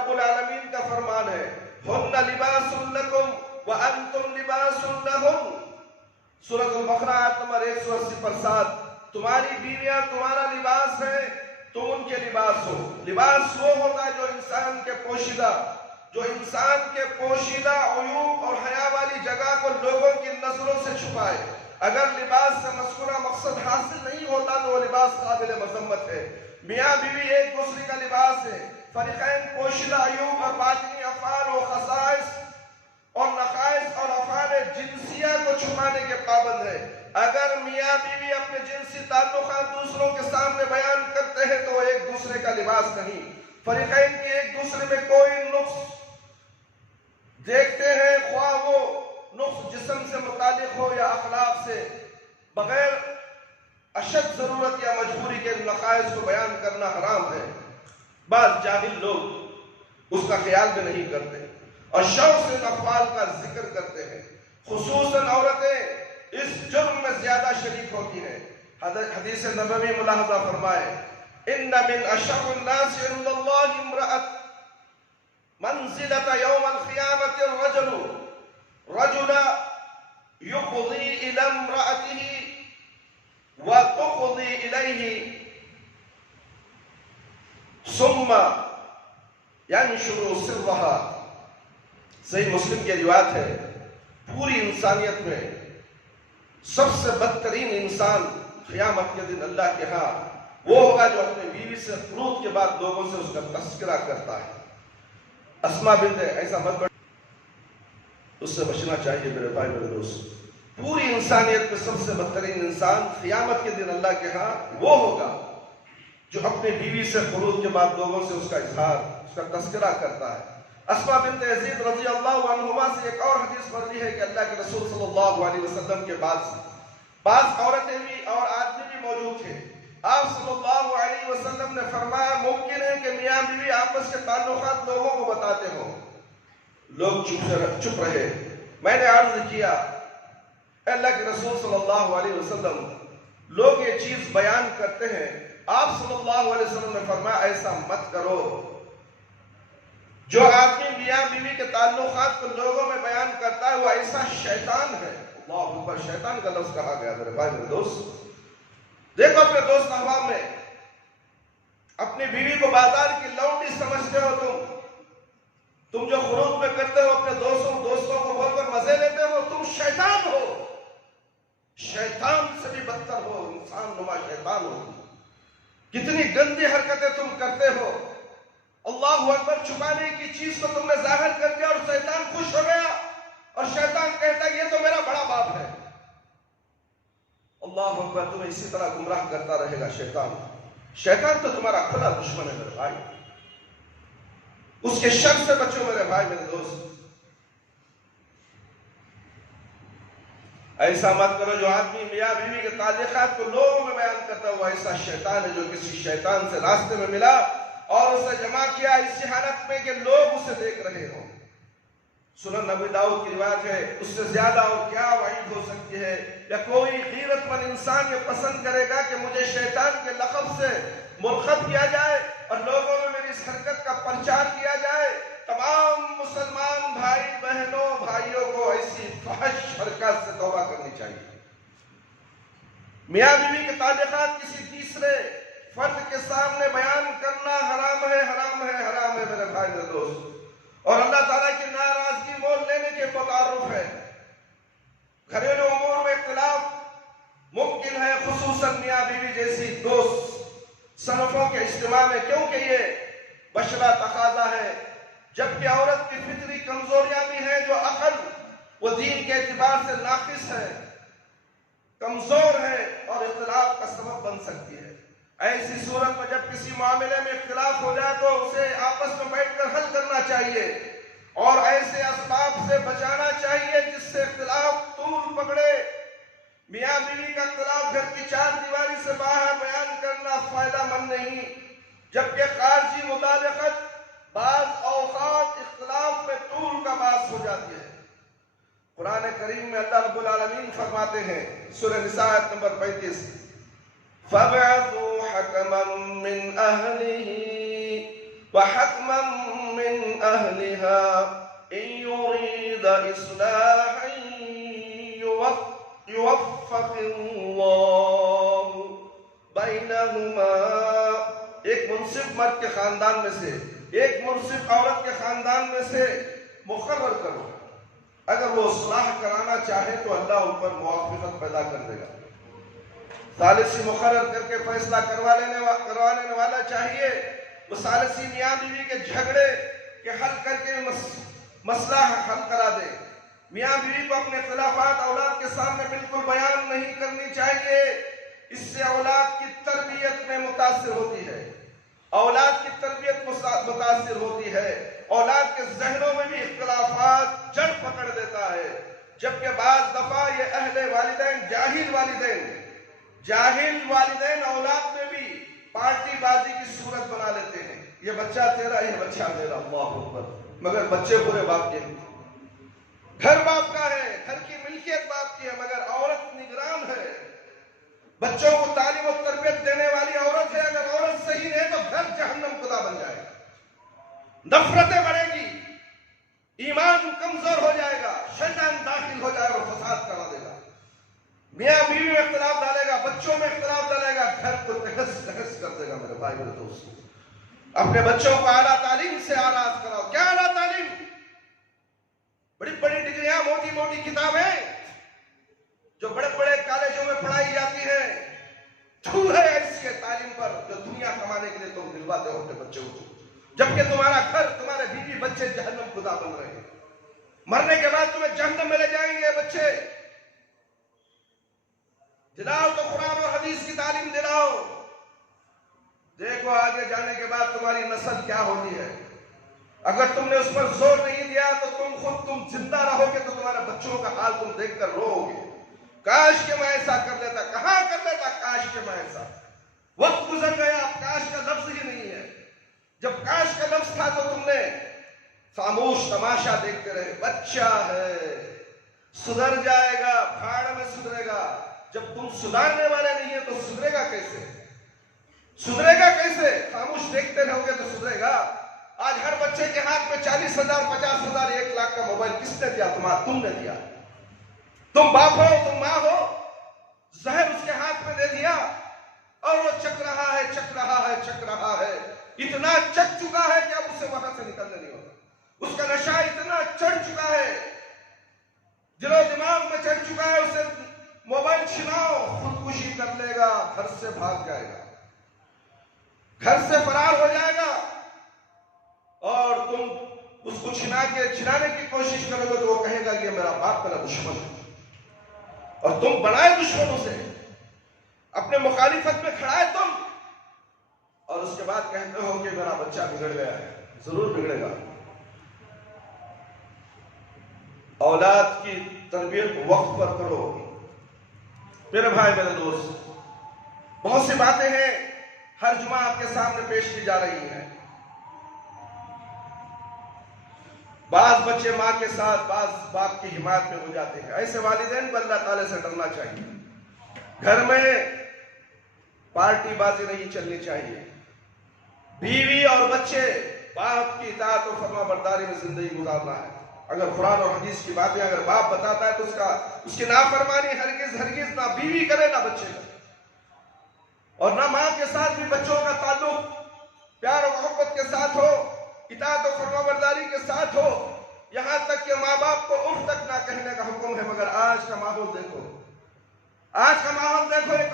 العالمین کا فرمان ہے، ہن لباس لکم وانتم لباس لہم. سورۃ البقرہ آیت نمبر 180 تمہاری بیویاں تمہارا لباس ہے، تم ان کے لباس ہو. لباس وہ ہوگا جو انسان کے پوشیدہ عیوب اور حیا والی جگہ کو لوگوں کی نظروں سے چھپائے. اگر لباس سے مذکورہ مقصد حاصل نہیں ہوتا تو وہ لباس قابل مذمت ہے. میاں بیوی ایک دوسرے کا لباس ہے. فریقین پوشیدہ عیوب اور باطنی افعال و خصائص اور نقائص اور افعال جنسیہ کو چھپانے کے پابند ہے. اگر میاں بیوی اپنے جنسی تعلقات دوسروں کے سامنے بیان کرتے ہیں تو وہ ایک دوسرے کا لباس نہیں. فریقین کی ایک دوسرے میں کوئی نقص دیکھتے ہیں، خواہ وہ نقص جسم سے متعلق ہو یا اخلاق سے، بغیر اشد ضرورت یا مجبوری کے نقائص کو بیان کرنا حرام ہے. بعض جاہل لوگ اس کا خیال بھی نہیں کرتے اور شوق سے افعال کا ذکر کرتے ہیں. خصوصاً عورتیں اس جرم میں زیادہ شریک ہوتی ہیں. حدیث نبوی ملاحظہ فرمائے، ان من اشر الناس عند اللہ امرأة منزلة یوم القیامة الرجل يقضي الى امرأته وتقضي اليه ثم ينشر سرها. صحیح مسلم کی روایت ہے، پوری انسانیت میں سب سے بدترین انسان قیامت کے دن اللہ کے ہاں وہ ہوگا جو اپنے بیوی سے فروغ کے بعد لوگوں سے اس کا تذکرہ کرتا ہے. اسما بنت ایسا مت بڑھ، اس سے بچنا چاہیے میرے بھائی میرے دوست. پوری انسانیت میں سب سے بدترین انسان قیامت کے دن اللہ کے ہاں وہ ہوگا جو اپنے بیوی سے فروغ کے بعد لوگوں سے اس کا اظہار، اس کا تذکرہ کرتا ہے. اسما بنت یزید رضی اللہ عنہما سے ایک اور حدیث مروی ہے کہ اللہ کے رسول صلی اللہ علیہ وسلم کے بعض عورتیں بھی اور آدمی بھی موجود تھے. آپ صلی اللہ علیہ وسلم نے فرمایا، ممکن ہے کہ میاں بیوی آپس کے تعلقات لوگوں کو بتاتے ہوں. لوگ چپ رہے. میں نے عرض کیا، اللہ کے رسول صلی اللہ علیہ وسلم، لوگ یہ چیز بیان کرتے ہیں. آپ صلی اللہ علیہ وسلم نے فرمایا ایسا مت کرو. جو آدمی میاں بیوی کے تعلقات کو لوگوں میں بیان کرتا ہے وہ ایسا شیطان ہے. اللہ اکبر، شیطان کا لفظ کہا گیا میرے بھائی میرے دوست. دیکھو اپنے دوست احباب میں اپنی بیوی کو بازار کی لونڈی سمجھتے ہو. تم جو خروج میں کرتے ہو اپنے دوستوں کو بول کر مزے لیتے ہو، تم شیطان ہو. شیطان سے بھی بدتر ہو، انسان نما شیطان ہو. کتنی گندی حرکتیں تم کرتے ہو. اللہ اکبر، چھپانے کی چیز کو تم نے ظاہر کر دیا اور شیطان خوش ہو گیا اور شیطان کہتا ہے یہ تو میرا بڑا باپ ہے. اللہ اکبر، تمہیں اسی طرح گمراہ کرتا رہے گا شیطان۔ شیطان تو تمہارا کھلا دشمن ہے میرے بھائی، اس کے شر سے بچو میرے بھائی میرے دوست۔ ایسا مت کرو جو آدمی میاں بیوی کے تعلقات کو لوگوں میں بیان کرتا ہوا ایسا شیطان ہے جو کسی شیطان سے راستے میں ملا اور اسے جمع کیا اسی حالت میں کہ لوگ اسے دیکھ رہے ہوں۔ سنن نبی داؤد کی روایت ہے، اس سے زیادہ اور کیا وعید ہو سکتی ہے؟ یا کوئی غیرت مند انسان یہ پسند کرے گا کہ مجھے شیطان کے لقب سے مرخب کیا جائے اور لوگوں میں میری اس حرکت کا پرچار کیا جائے؟ تمام مسلمان بھائی بہنوں بھائیوں کو ایسی فحش حرکات سے توبہ کرنی چاہیے۔ میاں بیوی کے تعلقات کسی تیسرے فرد کے سامنے بیان کرنا حرام ہے، حرام ہے، حرام ہے میرے بھائی میرے دوست، اور اللہ تعالیٰ کی ناراضگی مول لینے کے متعارف ہے۔ گھریلو امور میں اختلاف ممکن ہے، خصوصاً میاں بیوی جیسی دوست صنفوں کے اجتماع میں، کیونکہ یہ بشرا تقاضا ہے، جبکہ عورت کی فطری کمزوریاں بھی ہیں جو عقل و دین کے اعتبار سے ناقص ہے، کمزور ہے اور اختلاف کا سبب بن سکتی ہے۔ ایسی صورت میں جب کسی معاملے میں اختلاف ہو جائے تو اسے آپس میں بیٹھ کر حل کرنا چاہیے اور ایسے اسباب سے بچانا چاہیے جس سے اختلاف طول پکڑے۔ میاں بیوی کا اختلاف گھر کی چار دیواری سے باہر بیان کرنا فائدہ مند نہیں، جبکہ خارجی مداخلت بعض اوقات اختلاف میں طول کا باعث ہو جاتی ہے۔ قرآن کریم میں اللہ رب العالمین فرماتے ہیں، سورہ نساء آیت نمبر 35، فَابْعَثُوا حَكَمًا مِّنْ أَهْلِهِ وَحَكْمًا مِّنْ أَهْلِهَا إِن يُرِيدَ إِصْلَاحًا يُوَفِّقِ اللَّهُ بَيْنَهُمَا۔ ایک منصف مرد کے خاندان میں سے، ایک منصف عورت کے خاندان میں سے مقرر کرو، اگر وہ اصلاح کرانا چاہے تو اللہ ان پر موافقت پیدا کر دے گا۔ ثالثی مقرر کر کے فیصلہ کروانے والا چاہیے، وہ ثالثی میاں بیوی کے جھگڑے کے حل کر کے مسئلہ حل کرا دے۔ میاں بیوی کو اپنے اختلافات اولاد کے سامنے بالکل بیان نہیں کرنی چاہیے، اس سے اولاد کی تربیت میں متاثر ہوتی ہے، اولاد کی تربیت متاثر ہوتی ہے، اولاد کے ذہنوں میں بھی اختلافات جڑ پکڑ دیتا ہے، جبکہ بعض دفعہ یہ اہل والدین جاہل والدین اولاد میں بھی پارٹی بازی کی صورت بنا لیتے ہیں، یہ بچہ تیرا، یہ بچہ میرا، اللہ اکبر، مگر بچے پورے باپ کے ہیں۔ گھر باپ کا ہے، گھر کی ملکیت باپ کی ہے، مگر عورت نگران ہے، بچوں کو تعلیم و تربیت دینے والی عورت ہے، اگر عورت صحیح ہے تو گھر جہنم خدا بن جائے گا، نفرتیں بڑھے گی، ایمان کمزور ہو جائے گا، شیطان داخل ہو جائے اور فساد کرا دے گا، میاں بیوی میں اختلاف ڈالے گا، بچوں میں اختلاف ڈالے گا، گھر کو تہس تہس کر دے گا۔ میرے بھائی میرے دوست، اپنے بچوں کو اعلیٰ تعلیم سے آراز کراؤ۔ کیا اعلیٰ تعلیم؟ بڑی بڑی ڈگریاں، موٹی موٹی کتابیں جو بڑے بڑے کالجوں میں پڑھائی جاتی ہے، تو ہے اس کے تعلیم پر جو دنیا کمانے کے لیے تم دلواتے ہو اپنے بچوں کو، جبکہ تمہارا گھر، تمہارے بیوی بچے جہنم خدا بن رہے ہیں، مرنے کے بعد تمہیں جہنم میں لے جائیں گے بچے۔ دلاؤ تو قرآن اور حدیث کی تعلیم دلاؤ، دیکھو آگے جانے کے بعد تمہاری نسل کیا ہوتی ہے۔ اگر تم نے اس پر زور نہیں دیا تو تم زندہ رہو گے تو تمہارے بچوں کا حال تم دیکھ کر رو گے، کاش کہ میں ایسا کر لیتا، کہاں کر لیتا، کاش کہ میں ایسا۔ وقت گزر گیا، اب کاش کا لفظ ہی نہیں ہے، جب کاش کا لفظ تھا تو تم نے خاموش تماشا دیکھتے رہے۔ بچہ ہے، سدھر جائے گا، پھاڑ میں سدھرے گا، جب تم سدھارنے والے نہیں ہیں تو سدھرے گا کیسے؟ سدھرے گا کیسے؟ خاموش دیکھتے رہو گے تو سدھرے گا۔ آج ہر بچے کے ہاتھ میں 40,000 50,000 1 لاکھ کا موبائل کس نے دیا؟ تم نے دیا۔ تم باپ ہو، تم ماں ہو، زہر اس کے ہاتھ میں دے دیا اور وہ چک رہا ہے، چک رہا ہے، چک رہا ہے، اتنا چک چکا ہے کہ اب اسے وہاں سے نکلنے نہیں ہوتا، اس کا نشہ اتنا چڑھ چکا ہے، دل و دماغ میں چڑھ چکا ہے، اسے موبائل چھناؤ خودکشی کر لے گا، گھر سے بھاگ جائے گا، گھر سے فرار ہو جائے گا، اور تم اس کو چھنانے کی کوشش کرو گے تو وہ کہے گا یہ میرا باپ میرا دشمن ہے، اور تم بنائے دشمن اسے، اپنے مخالفت میں کھڑا ہے تم، اور اس کے بعد کہتے ہو کہ میرا بچہ بگڑ گیا ہے. ضرور بگڑے گا. اولاد کی تربیت وقت پر کرو. میرے بھائی میرے دوست، بہت سی باتیں ہیں ہر جمعہ آپ کے سامنے پیش کی جا رہی ہیں. بعض بچے ماں کے ساتھ، بعض باپ کی حمایت میں ہو جاتے ہیں. ایسے والدین کو اللہ تعالی سے ڈرنا چاہیے. گھر میں پارٹی بازی نہیں چلنی چاہیے. بیوی اور بچے باپ کی اطاعت و فرما برداری میں زندگی گزارنا ہے. اگر قرآن اور حدیث کی باتیں اگر باپ بتاتا ہے تو اس کی نافرمانی ہرگز نہ بیوی کرے نہ بچے کرے. اور نہ ماں کے ساتھ بھی بچوں کا تعلق پیار و محبت کے ساتھ ہو، اطاعت و فرما برداری کے ساتھ ہو. یہاں تک کہ ماں باپ کو اف تک نہ کہنے کا حکم ہے. مگر آج کا ماحول دیکھو، آج کا ماحول دیکھو. یہ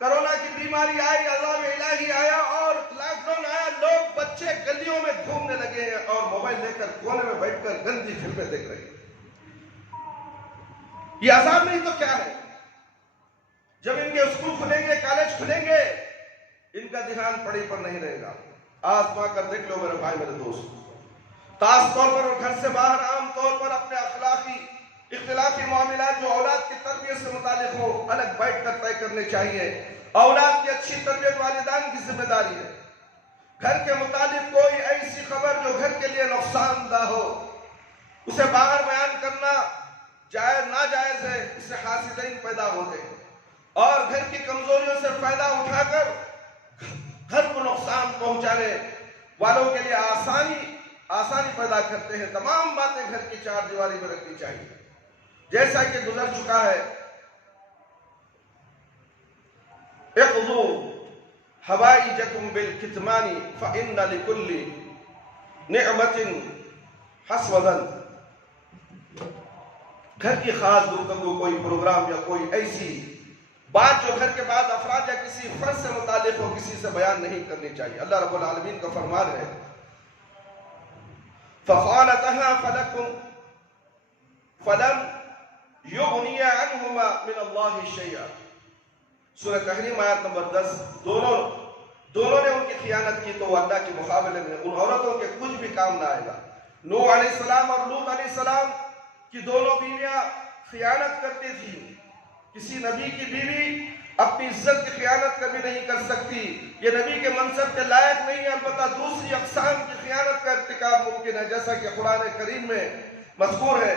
کرونا کی بیماری آئی، عذاب الہی آیا اور لاک ڈاؤن آیا. لوگ بچے گلیوں میں گھومنے لگے ہیں اور موبائل لے کر کونے میں بیٹھ کر گندی فلمیں دیکھ رہے ہیں. یہ عذاب نہیں تو کیا ہے؟ جب ان کے اسکول کھلیں گے، کالج کھلیں گے، ان کا دھیان پڑھی پر نہیں رہے گا. آزما کر دیکھ لو میرے بھائی میرے دوست. خاص طور پر اور گھر سے باہر عام طور پر اپنے اختلافی معاملات جو اولاد کی تربیت سے متعلق ہو، الگ بیٹھ کر طے کرنے چاہیے. اولاد کی اچھی تربیت والدین کی ذمہ داری ہے. گھر کے متعلق کوئی ایسی خبر جو گھر کے لیے نقصان دہ ہو، اسے باہر بیان کرنا جائز ناجائز ہے. اس سے حاسدین پیدا ہوتے ہیں اور گھر کی کمزوریوں سے فائدہ اٹھا کر گھر کو نقصان پہنچانے والوں کے لیے آسانی پیدا کرتے ہیں. تمام باتیں گھر کی چار دیواری میں رکھنی چاہیے. جیسا کہ گزر چکا ہے، اقضوا حوائجکم بالکتمان فإن لکل نعمت حسودا. گھر کی خاص گفتگو، کوئی پروگرام یا کوئی ایسی بات جو گھر کے بعد افراد یا کسی فرد سے متعلق ہو، کسی سے بیان نہیں کرنی چاہیے. اللہ رب العالمین کا فرمان ہے فَخَالَتَهَا فَلَكُمْ فَلَمْ يُغْنِيَ عَنْهُمَا مِنَ اللَّهِ شَيْئًا. سورہ تحریم آیت نمبر 10. دونوں نے ان کی خیانت کی تو اللہ کے مقابلے میں ان عورتوں کے کچھ بھی کام نہ آئے گا. نوح علیہ السلام اور لوط علیہ السلام کی دونوں بیویاں خیانت کرتی تھیں. کسی نبی کی بیوی اپنی عزت کی خیانت کبھی نہیں کر سکتی. یہ نبی کے منصب کے لائق نہیں ہے. البتہ دوسری اقسام کی خیانت کا ارتکاب ممکن ہے، جیسا کہ قرآن کریم میں مذکور ہے.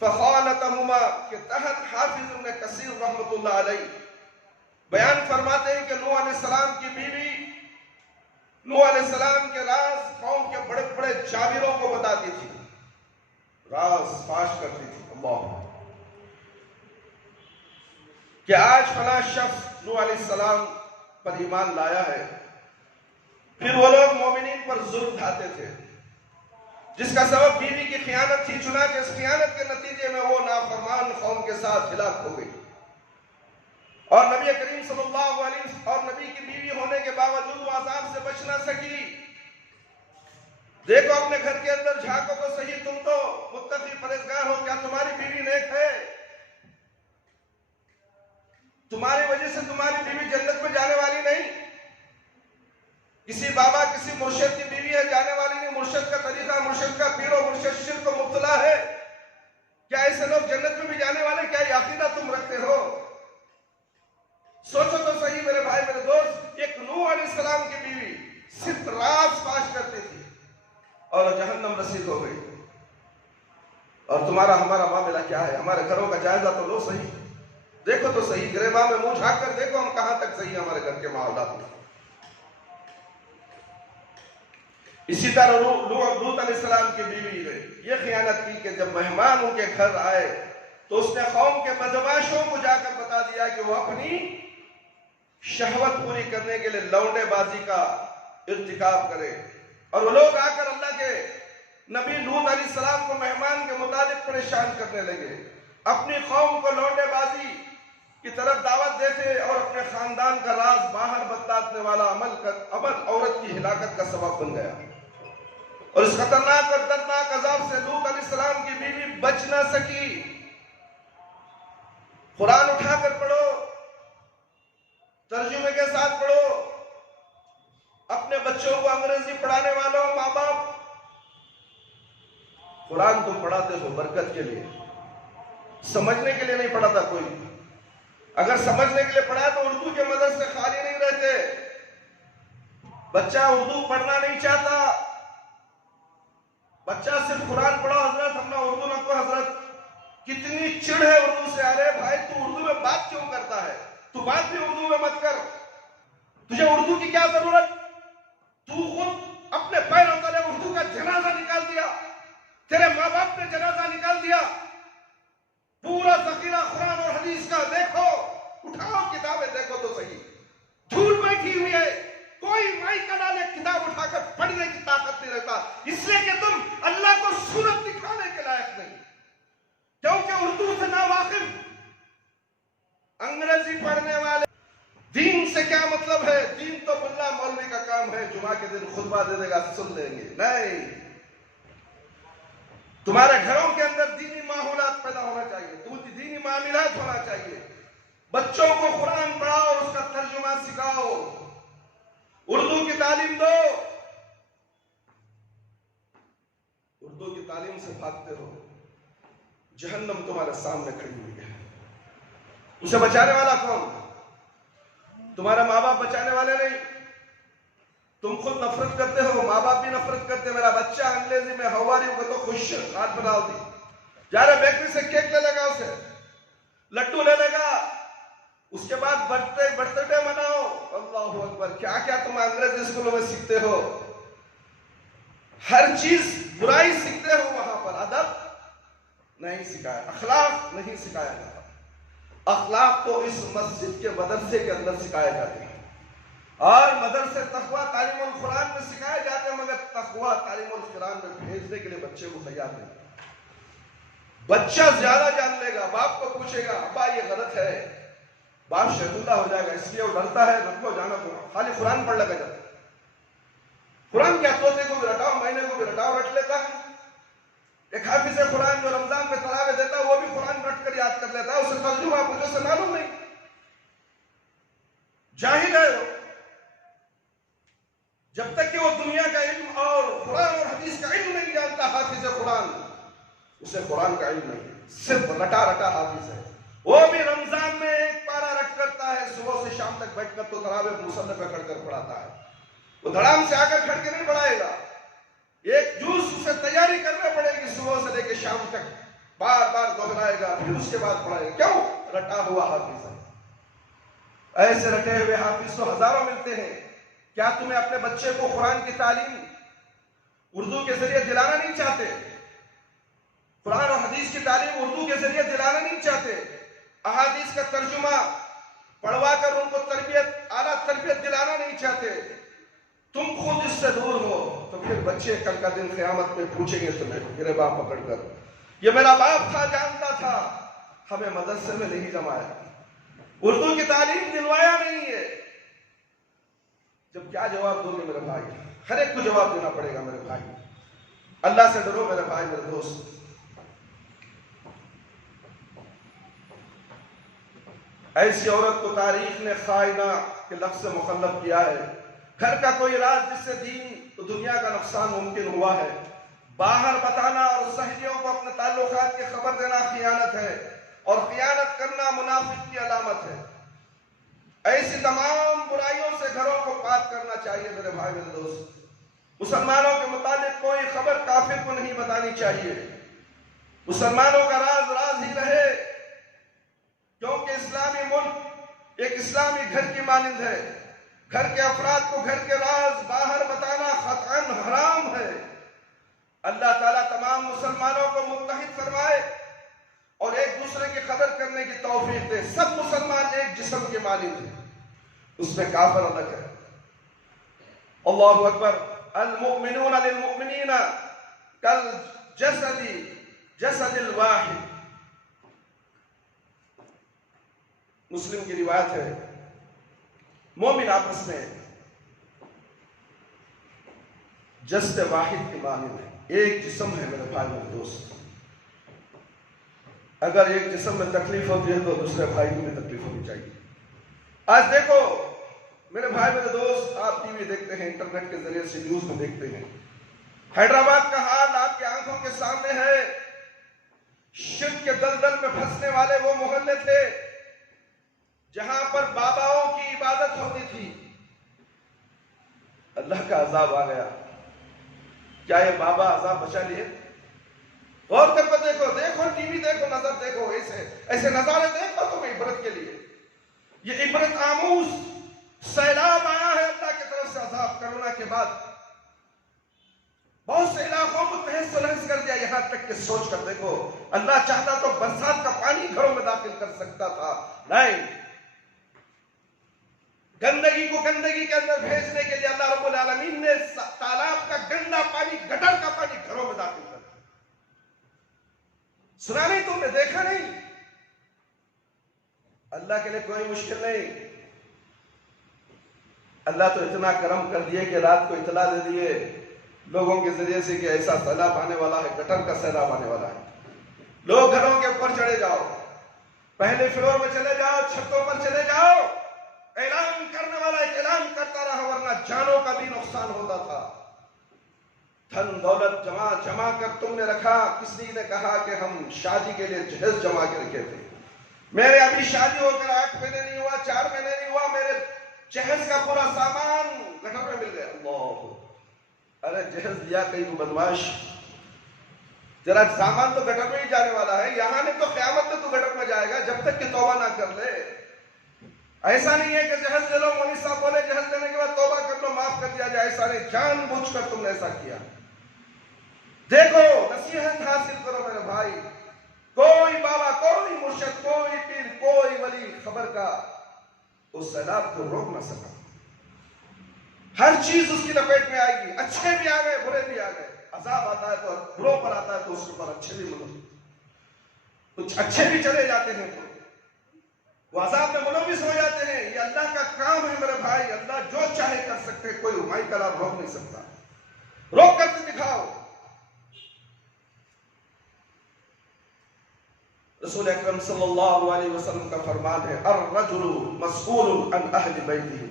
فَخَالَتَهُمَا کے تحت حافظ ابن کثیر رحمۃ اللہ علیہ بیان فرماتے ہیں کہ نوح علیہ السلام کی بیوی نوح علیہ السلام کے راز قوم کے بڑے بڑے جابروں کو بتاتی تھی، راز فاش کرتی تھی. اللہ کہ آج فلاں شخص نوح علیہ السلام پر ایمان لایا ہے. پھر وہ لوگ مومنین پر ظلم ڈھاتے تھے جس کا سبب بیوی کی خیانت تھی. چنانچہ اس خیانت کے نتیجے میں وہ نافرمان قوم کے ساتھ ہلاک ہو گئی اور نبی کریم صلی اللہ علیہ وسلم اور نبی کی بیوی ہونے کے باوجود وہ عذاب سے بچ نہ سکی. دیکھو اپنے گھر کے اندر جھانکو تو صحیح، تم تو متقی پرہیزگار ہو، کیا تمہاری بیوی نیک ہے؟ تمہاری وجہ سے تمہاری بیوی جنت میں جانے والی نہیں. کسی بابا کسی مرشد کی بیوی ہے، جانے والی نہیں. مرشد کا طریقہ، مرشد کا پیر و مرشد شرک کو مبتلا ہے. کیا ایسے لوگ جنت میں بھی جانے والے؟ کیا یہ عقیدہ تم رکھتے ہو؟ سوچو تو صحیح میرے بھائی میرے دوست. ایک نوح علیہ السلام کی بیوی صرف راز فاش کرتی تھی اور جہنم رسید ہو گئی. اور تمہارا ہمارا معاملہ کیا ہے؟ ہمارے گھروں کا جائزہ تو لو صحیح، دیکھو تو صحیح، گریباں میں منہ جھانک کر دیکھو ہم کہاں تک صحیح ہمارے گھر کے معاملات میں. اسی طرح لوط علیہ السلام کی بیوی نے یہ خیانت کی کہ جب مہمان ان کے گھر آئے تو اس نے قوم کے بدماشوں کو جا کر بتا دیا کہ وہ اپنی شہوت پوری کرنے کے لیے لونڈے بازی کا ارتکاب کرے. اور وہ لوگ آ کر اللہ کے نبی لوط علیہ السلام کو مہمان کے متعلق پریشان کرنے لگے. اپنی قوم کو لونڈے بازی کی طرف دعوت دیتے اور اپنے خاندان کا راز باہر بتلانے والا عمل عورت کی ہلاکت کا سبب بن گیا. اور اس خطرناک اور دردناک عذاب سے لوط علیہ السلام کی بیوی بچ نہ سکی. قرآن اٹھا کر پڑھو، ترجمے کے ساتھ پڑھو. اپنے بچوں کو انگریزی پڑھانے والوں ماں باپ، قرآن تم پڑھاتے ہو برکت کے لیے، سمجھنے کے لیے نہیں پڑھاتا کوئی. اگر سمجھنے کے لیے پڑھا تو اردو کے مدد سے خالی نہیں رہتے. بچہ اردو پڑھنا نہیں چاہتا، بچہ صرف قرآن پڑھو حضرت، ہم نے اردو نہ کو حضرت. کتنی چڑ ہے اردو سے. ارے بھائی تو اردو میں بات کیوں کرتا ہے؟ تو بات بھی اردو میں مت کر. تجھے اردو کی کیا ضرورت؟ تو خود اپنے پیروں تلے اردو کا جنازہ نکال دیا، تیرے ماں باپ نے جنازہ نکال دیا. پورا ذخیرہ قرآن اور حدیث کا دیکھو، اٹھاؤ کتابیں دیکھو تو صحیح. دھول بیٹھی ہوئی ہے، کوئی مائی کا نال ایک کتاب اٹھا کر پڑھنے کی طاقت نہیں رہتا، اس لیے کہ تم اللہ کو صورت دکھانے کے لائق نہیں، کیونکہ اردو سے ناواقف. انگریزی پڑھنے والے دین سے کیا مطلب ہے؟ دین تو ملا مولوی کا کام ہے، جمعہ کے دن خطبہ دے دے گا سن لیں گے. نہیں، تمہارے گھروں کے اندر دینی ماحولات پیدا ہونا چاہیے، دینی معاملات ہونا چاہیے. بچوں کو قرآن پڑھاؤ، اس کا ترجمہ سکھاؤ، اردو کی تعلیم دو. اردو کی تعلیم سے بھاگتے ہو، جہنم تمہارے سامنے کھڑی ہوئی ہے. اسے بچانے والا کون؟ تمہارے ماں باپ بچانے والے نہیں. تم خود نفرت کرتے ہو، ماں باپ بھی نفرت کرتے. میرا بچہ انگریزی میں ہوا رہی کو تو خوش ہاتھ بنا دی، جا رہے بیکری سے کیک لے لے گا، اسے لڈو لے لے گا، اس کے بعد برتھ ڈے مناؤ. اللہ اکبر، کیا کیا تم انگریزی اسکولوں میں سیکھتے ہو. ہر چیز برائی سیکھتے ہو وہاں پر. ادب نہیں سکھایا، اخلاق نہیں سکھایا جاتا. اخلاق تو اس مسجد کے مدرسے کے اندر سکھائے جاتے ہیں، اور مدرسے تقویٰ تعلیم القرآن میں سکھائے جاتے ہیں، مگر تقویٰ تعلیم القرآن میں بھیجنے کے لیے بچے کو تیار نہیں. بچہ زیادہ جان لے گا، باپ کو پوچھے گا ابا یہ غلط ہے، باپ شرمندہ ہو جائے گا، اس لیے وہ ڈرتا ہے رکھو جانا کو، خالی قرآن پڑھ لگا جاتا. قرآن کیا طوطے کو بھی رٹاؤ، مہینے کو بھی رٹاؤ رٹ لیتا ہے. ایک حافظ قرآن جو رمضان میں تراویح دیتا ہے وہ بھی قرآن رٹ کر یاد کر لیتا ہے، اسے ترجمہ مجھے سے معلوم نہیں. جاہل ہے وہ. جب تک کہ وہ دنیا کا علم اور قرآن اور حدیث کا علم نہیں جانتا حافظ قرآن، اسے قرآن کا علم نہیں، صرف رٹا رٹا حافظ ہے. وہ بھی رمضان میں ایک پارا رٹ کرتا ہے، صبح سے شام تک بیٹھ کر تو تراویح مصلی پہ کھڑ کر پڑھاتا ہے. وہ دھڑام سے آ کر کھڑ کے نہیں پڑھائے گا، ایک جوس اسے تیاری کرنا پڑے گی، صبح سے لے کے شام تک بار بار دہرائے گا، پھر اس کے بعد پڑھائے گا. کیوں؟ رٹا ہوا حافظ ہے. ایسے رٹے ہوئے حافظ تو ہزاروں ملتے ہیں. کیا تمہیں اپنے بچے کو قرآن کی تعلیم اردو کے ذریعے دلانا نہیں چاہتے؟ قرآن اور حدیث کی تعلیم اردو کے ذریعے دلانا نہیں چاہتے؟ احادیث کا ترجمہ پڑھوا کر ان کو تربیت، اعلیٰ تربیت دلانا نہیں چاہتے؟ تم خود اس سے دور ہو تو پھر بچے کل کا دن قیامت میں پوچھیں گے تمہیں میرے باپ پکڑ کر، یہ میرا باپ تھا، جانتا تھا، ہمیں مدرسے میں نہیں جمایا، اردو کی تعلیم دلوایا نہیں ہے. جب کیا جواب دو گے میرے بھائی؟ ہر ایک کو جواب دینا پڑے گا میرے بھائی. اللہ سے ڈرو میرے بھائی، میرے دوست. ایسی عورت کو تاریخ نے خائنہ کے لفظ سے مخلب کیا ہے. گھر کا کوئی راز جس سے دین تو دنیا کا نقصان ممکن ہوا ہے. باہر بتانا اور سہیلیوں کو اپنے تعلقات کی خبر دینا خیانت ہے، اور خیانت کرنا منافق کی علامت ہے. ایسی تمام برائیوں سے گھروں کو پاک کرنا چاہیے میرے بھائی، میرے دوست. مسلمانوں کے متعلق کوئی خبر کافر کو نہیں بتانی چاہیے. مسلمانوں کا راز راز ہی رہے، کیونکہ اسلامی ملک ایک اسلامی گھر کی مانند ہے. گھر کے افراد کو گھر کے راز باہر بتانا قطعاً حرام ہے. اللہ تعالیٰ تمام مسلمانوں کو متحد فرمائے اور ایک دوسرے کی قدر کرنے کی توفیق دے. سب مسلمان ایک جسم کے مانند ہیں، اس میں کافر الگ ہے. اللہ اکبر. المؤمنون للمؤمنین کالجسد الواحد. مسلم کی روایت ہے، مومن آپس میں جسد واحد کی مانند ہے، ایک جسم ہے میرے بھائی میرے دوست. اگر ایک جسم میں تکلیف ہوتی ہے تو دوسرے بھائی کو بھی تکلیف ہونی چاہیے. آج دیکھو میرے بھائی میرے دوست، آپ ٹی وی دیکھتے ہیں، انٹرنیٹ کے ذریعے سے نیوز میں دیکھتے ہیں، حیدرآباد کا حال آپ کی آنکھوں کے سامنے ہے۔ شرک کے دلدل میں پھنسنے والے وہ محلے تھے جہاں پر باباؤں کی عبادت ہوتی تھی، اللہ کا عذاب آ گیا۔ کیا یہ بابا عذاب بچا لیے؟ غور کر کے دیکھو، دیکھو ٹی وی دیکھو، نظر دیکھو، ایسے نظارے دیکھو تم عبرت کے لیے۔ یہ عبرت آموز سیلاب آیا ہے اللہ کی طرف سے عذاب کرونا کے بعد۔ بہت سے علاقوں کو تہس نہس کر دیا، یہاں تک کہ سوچ کر دیکھو، اللہ چاہتا تو برسات کا پانی گھروں میں داخل کر سکتا تھا، نہیں، گندگی کو گندگی کے اندر بھیجنے کے لیے اللہ رب العالمین نے تالاب کا گندا پانی، گٹر کا پانی گھروں میں داخل کر دیا۔ سنا نہیں تم نے، دیکھا نہیں؟ اللہ کے لیے کوئی مشکل نہیں۔ اللہ تو اتنا کرم کر دیے کہ رات کو اطلاع دے دیے لوگوں کے ذریعے سے کہ ایسا سیلاب آنے والا ہے، گٹر کا سیلاب آنے والا ہے۔ لوگ گھروں کے اوپر چڑھے جاؤ، پہلے فلور میں چلے جاؤ، چھتوں پر چلے جاؤ۔ اعلان کرنے والا ایک اعلان کرتا رہا، ورنہ جانوں کا بھی نقصان ہوتا تھا۔ دھن دولت جمع کر تم نے رکھا، کسی نے کہا کہ ہم شادی کے لیے جہیز جمع کے رکھے تھے، میرے ابھی شادی ہو کر 8 مہینے نہیں ہوا، 4 مہینے نہیں ہوا، میرے جہیز کا پورا سامان گٹر میں مل گیا۔ اللہ، ارے جہیز لیا کئی کو بدماش، ذرا سامان تو گٹر میں ہی جانے والا ہے، یہاں نہیں تو قیامت میں تو گٹر میں جائے گا جب تک کہ توبہ نہ کر لے۔ ایسا نہیں ہے کہ جہیز لے لو، مولوی صاحب بولے جہیز لینے کے بعد توبہ کر لو معاف کر دیا جائے، ایسا نہیں، جان بوجھ کر تم نے ایسا کیا۔ دیکھو، نصیحت حاصل کرو میرے بھائی، کوئی بابا، کوئی مرشد، کوئی پیر، کوئی ولی خبر کا اس سیلاب کو روک نہ سکا۔ ہر چیز اس کی لپیٹ میں آئے گی، اچھے بھی آ گئے، برے بھی آ گئے۔ عذاب آتا ہے تو بروں پر آتا ہے تو اس کے اوپر اچھے بھی کچھ اچھے بھی چلے جاتے ہیں، وہ عذاب میں ملوث ہو جاتے ہیں۔ یہ اللہ کا کام ہے میرے بھائی، اللہ جو چاہے کر سکتے، کوئی ہماری طرح روک نہیں سکتا۔ روک کر کے دکھاؤ۔ رسول اکرم صلی اللہ علیہ وسلم کا فرمان ہے، الرجل مسئول عن اہل بیتہ،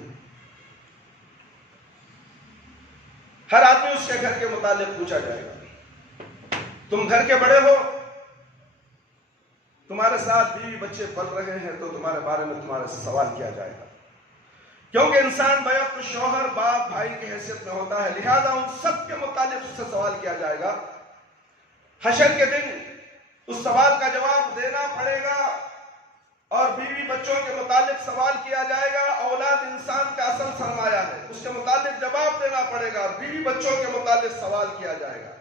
ہر آدمی اس کے گھر کے متعلق پوچھا جائے گا۔ تم گھر کے بڑے ہو، تمہارے ساتھ بیوی بچے پل رہے ہیں تو تمہارے بارے میں تمہارے سے سوال کیا جائے گا، کیونکہ انسان بیک شوہر، باپ، بھائی کی حیثیت میں ہوتا ہے، لہذا ان سب کے متعلق اس سے سوال کیا جائے گا۔ حشر کے دن اس سوال کا جواب دینا پڑے گا، اور بیوی بچوں کے متعلق سوال کیا جائے گا۔ اولاد انسان کا اصل سرمایہ ہے، اس کے متعلق جواب دینا پڑے گا، بیوی بچوں کے متعلق سوال کیا جائے گا۔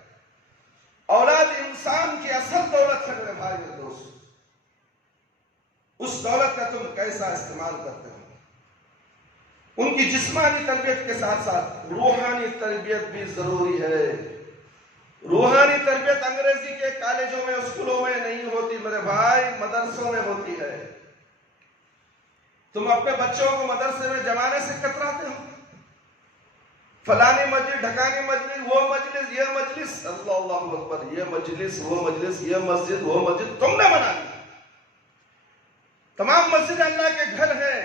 اولاد انسان کی اصل دولت ہے میرے بھائی میرے دوست، اس دولت کا تم کیسا استعمال کرتے ہو؟ ان کی جسمانی تربیت کے ساتھ ساتھ روحانی تربیت بھی ضروری ہے۔ روحانی تربیت انگریزی کے کالجوں میں، اسکولوں میں نہیں ہوتی میرے بھائی، مدرسوں میں ہوتی ہے۔ تم اپنے بچوں کو مدرسے میں جمانے سے کتراتے ہو، فلانی مجلس، ڈھکانی مجلس، وہ مجلس، یہ مجلس، اللہ اکبر، یہ مجلس، وہ مجلس، یہ مسجد، وہ مسجد تم نے بنا لی۔ تمام مسجد اللہ کے گھر ہیں،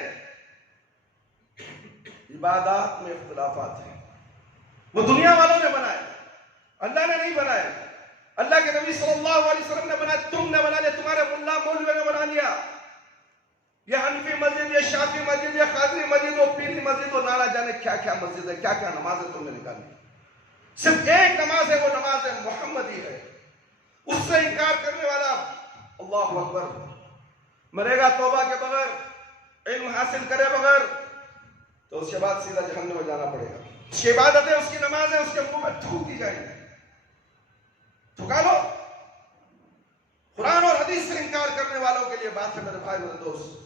عبادات میں اختلافات ہیں، وہ دنیا والوں نے بنائے، اللہ نے نہیں بنائے۔ اللہ کے نبی صلی اللہ علیہ وسلم نے بنایا، تم نے بنا لیا، تمہارے ملا مولوی نے بنا لیا۔ یہ حنفی مسجد، یہ شافی مسجد، یہ قادری مسجد، وہ پیری مسجد، وہ نانا جانے کیا کیا مسجد ہے، کیا کیا نمازیں تم نے نکالی۔ صرف ایک نماز ہے، وہ نماز محمدی ہے۔ اس سے انکار کرنے والا، اللہ اکبر، مرے گا توبہ کے بغیر، علم حاصل کرے بغیر، تو اس کے بعد سیدھا جہنم میں جانا پڑے گا۔ اس کی عبادتیں، اس کی نمازیں اس کے منہ میں تھوک دی جائیں گی۔ تھکا لو۔ قرآن اور حدیث سے انکار کرنے والوں کے لیے بات ہے میرے بھائی میرے دوست،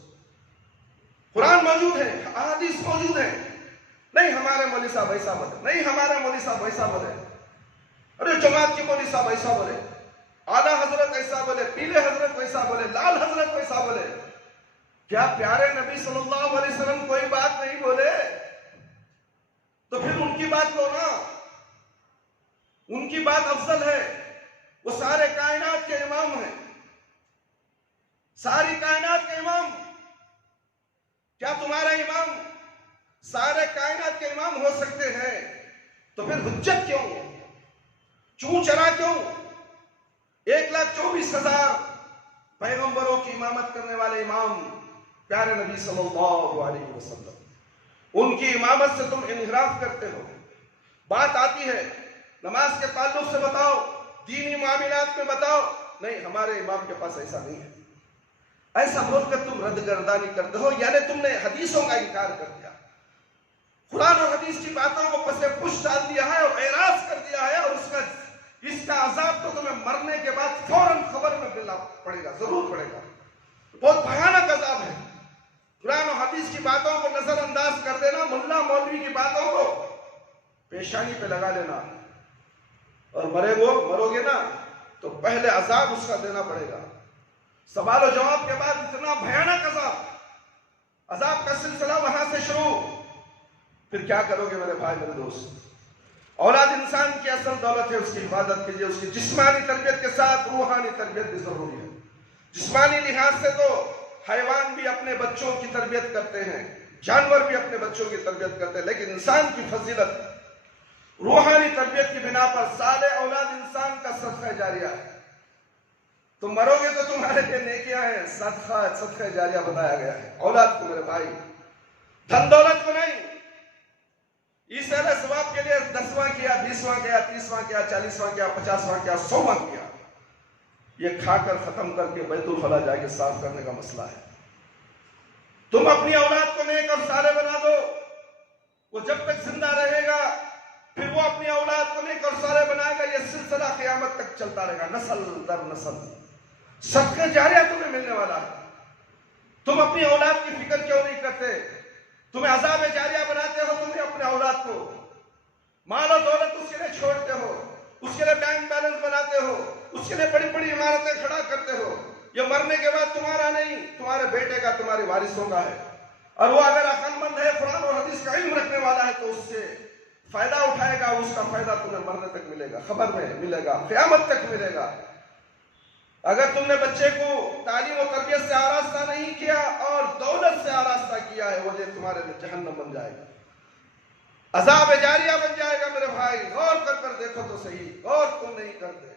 قرآن موجود ہے، احادیث موجود ہے، نہیں ہمارے مولوی صاحب ایسا بولے، نہیں ہمارے مولوی صاحب ایسا بولے، ارے جماعت کے مولوی صاحب ایسا بولے، اعلیٰ حضرت ایسا بولے، پیلے حضرت ویسا بولے، لال حضرت ویسا بولے۔ کیا پیارے نبی صلی اللہ علیہ وسلم کوئی بات نہیں بولے؟ تو پھر ان کی بات لو نا، ان کی بات افضل ہے۔ وہ سارے کائنات کے امام ہیں، ساری کائنات کے امام، کیا تمہارا امام سارے کائنات کے امام ہو سکتے ہیں؟ تو پھر حجت کیوں؟ چوں چرا کیوں؟ 1,24,000 پیغمبروں کی امامت کرنے والے امام پیارے نبی صلی اللہ علیہ وسلم، ان کی امامت سے تم انحراف کرتے ہو۔ بات آتی ہے نماز کے تعلق سے بتاؤ، دینی معاملات میں بتاؤ، نہیں ہمارے امام کے پاس ایسا نہیں ہے۔ ایسا بول کر تم رد گردانی کرتے ہو، یعنی تم نے حدیثوں کا انکار کر دیا، قرآن اور حدیث کی باتوں کو پس پش ڈال دیا ہے اور اعراض کر دیا ہے، اور اس کا عذاب تو تمہیں مرنے کے بعد فوراً خبر میں ملنا پڑے گا، ضرور پڑے گا۔ بہت بھیانک عذاب ہے۔ قرآن و حدیث کی باتوں کو نظر انداز کر دینا، ملا مولوی کی باتوں کو پیشانی پہ لگا لینا، اور مرو گے نا تو پہلے عذاب اس کا دینا پڑے گا۔ سوال و جواب کے بعد اتنا بھیانک عذاب کا سلسلہ وہاں سے شروع۔ پھر کیا کرو گے میرے بھائی میرے دوست؟ اولاد انسان کی اصل دولت ہے، اس کی حفاظت کیجیے۔ اس کی جسمانی تربیت کے ساتھ روحانی تربیت بھی ضروری ہے۔ جسمانی لحاظ سے تو حیوان بھی اپنے بچوں کی تربیت کرتے ہیں، جانور بھی اپنے بچوں کی تربیت کرتے ہیں، لیکن انسان کی فضیلت روحانی تربیت کی بنا پر صالح اولاد انسان کا صدقہ جاریہ ہے۔ تم مرو گے تو تمہارے لیے نیکیاں ہیں، صدقہ جاریہ بتایا گیا ہے اولاد کو میرے بھائی، دھن دولت کو نہیں۔ عیسی علیہ السلام کے لیے 10واں کیا، 20واں کیا، 30واں کیا، 40واں کیا، 50واں کیا، 100واں کیا، یہ کھا کر ختم کر کے بیت الخلا جا کے صاف کرنے کا مسئلہ ہے۔ تم اپنی اولاد کو نیک اور صالح بنا دو، وہ جب تک زندہ رہے گا پھر وہ اپنی اولاد کو نیک اور صالح بنائے گا، یہ سلسلہ قیامت تک چلتا رہے گا، نسل در نسل۔ صدقہ جاریہ تمہیں ملنے والا ہے۔ تم اپنی اولاد کی فکر کیوں نہیں کرتے؟ تمہیں عذاب جاریہ بناتے ہو، تمہیں اپنے اولاد کو مال و دولت اس کے لیے چھوڑتے ہو، اس کے لیے بینک بیلنس بناتے ہو، اس کے لیے بڑی بڑی عمارتیں کھڑا کرتے ہو۔ یہ مرنے کے بعد تمہارا نہیں، تمہارے بیٹے کا، تمہارے وارثوں کا ہے، اور وہ اگر عقل مند ہے، قرآن اور حدیث کا علم رکھنے والا ہے، تو اس سے فائدہ اٹھائے گا۔ اس کا فائدہ تمہیں مرنے تک ملے گا، خبر میں ملے گا، قیامت تک ملے گا۔ اگر تم نے بچے کو تعلیم و تربیت سے آراستہ نہیں کیا اور دولت سے آراستہ کیا ہے، وہ تمہارے لیے جہنم بن جائے گا، عذاب جاریہ بن جائے گا۔ میرے بھائی غور کر دیکھو تو صحیح، غور تم نہیں کرتے،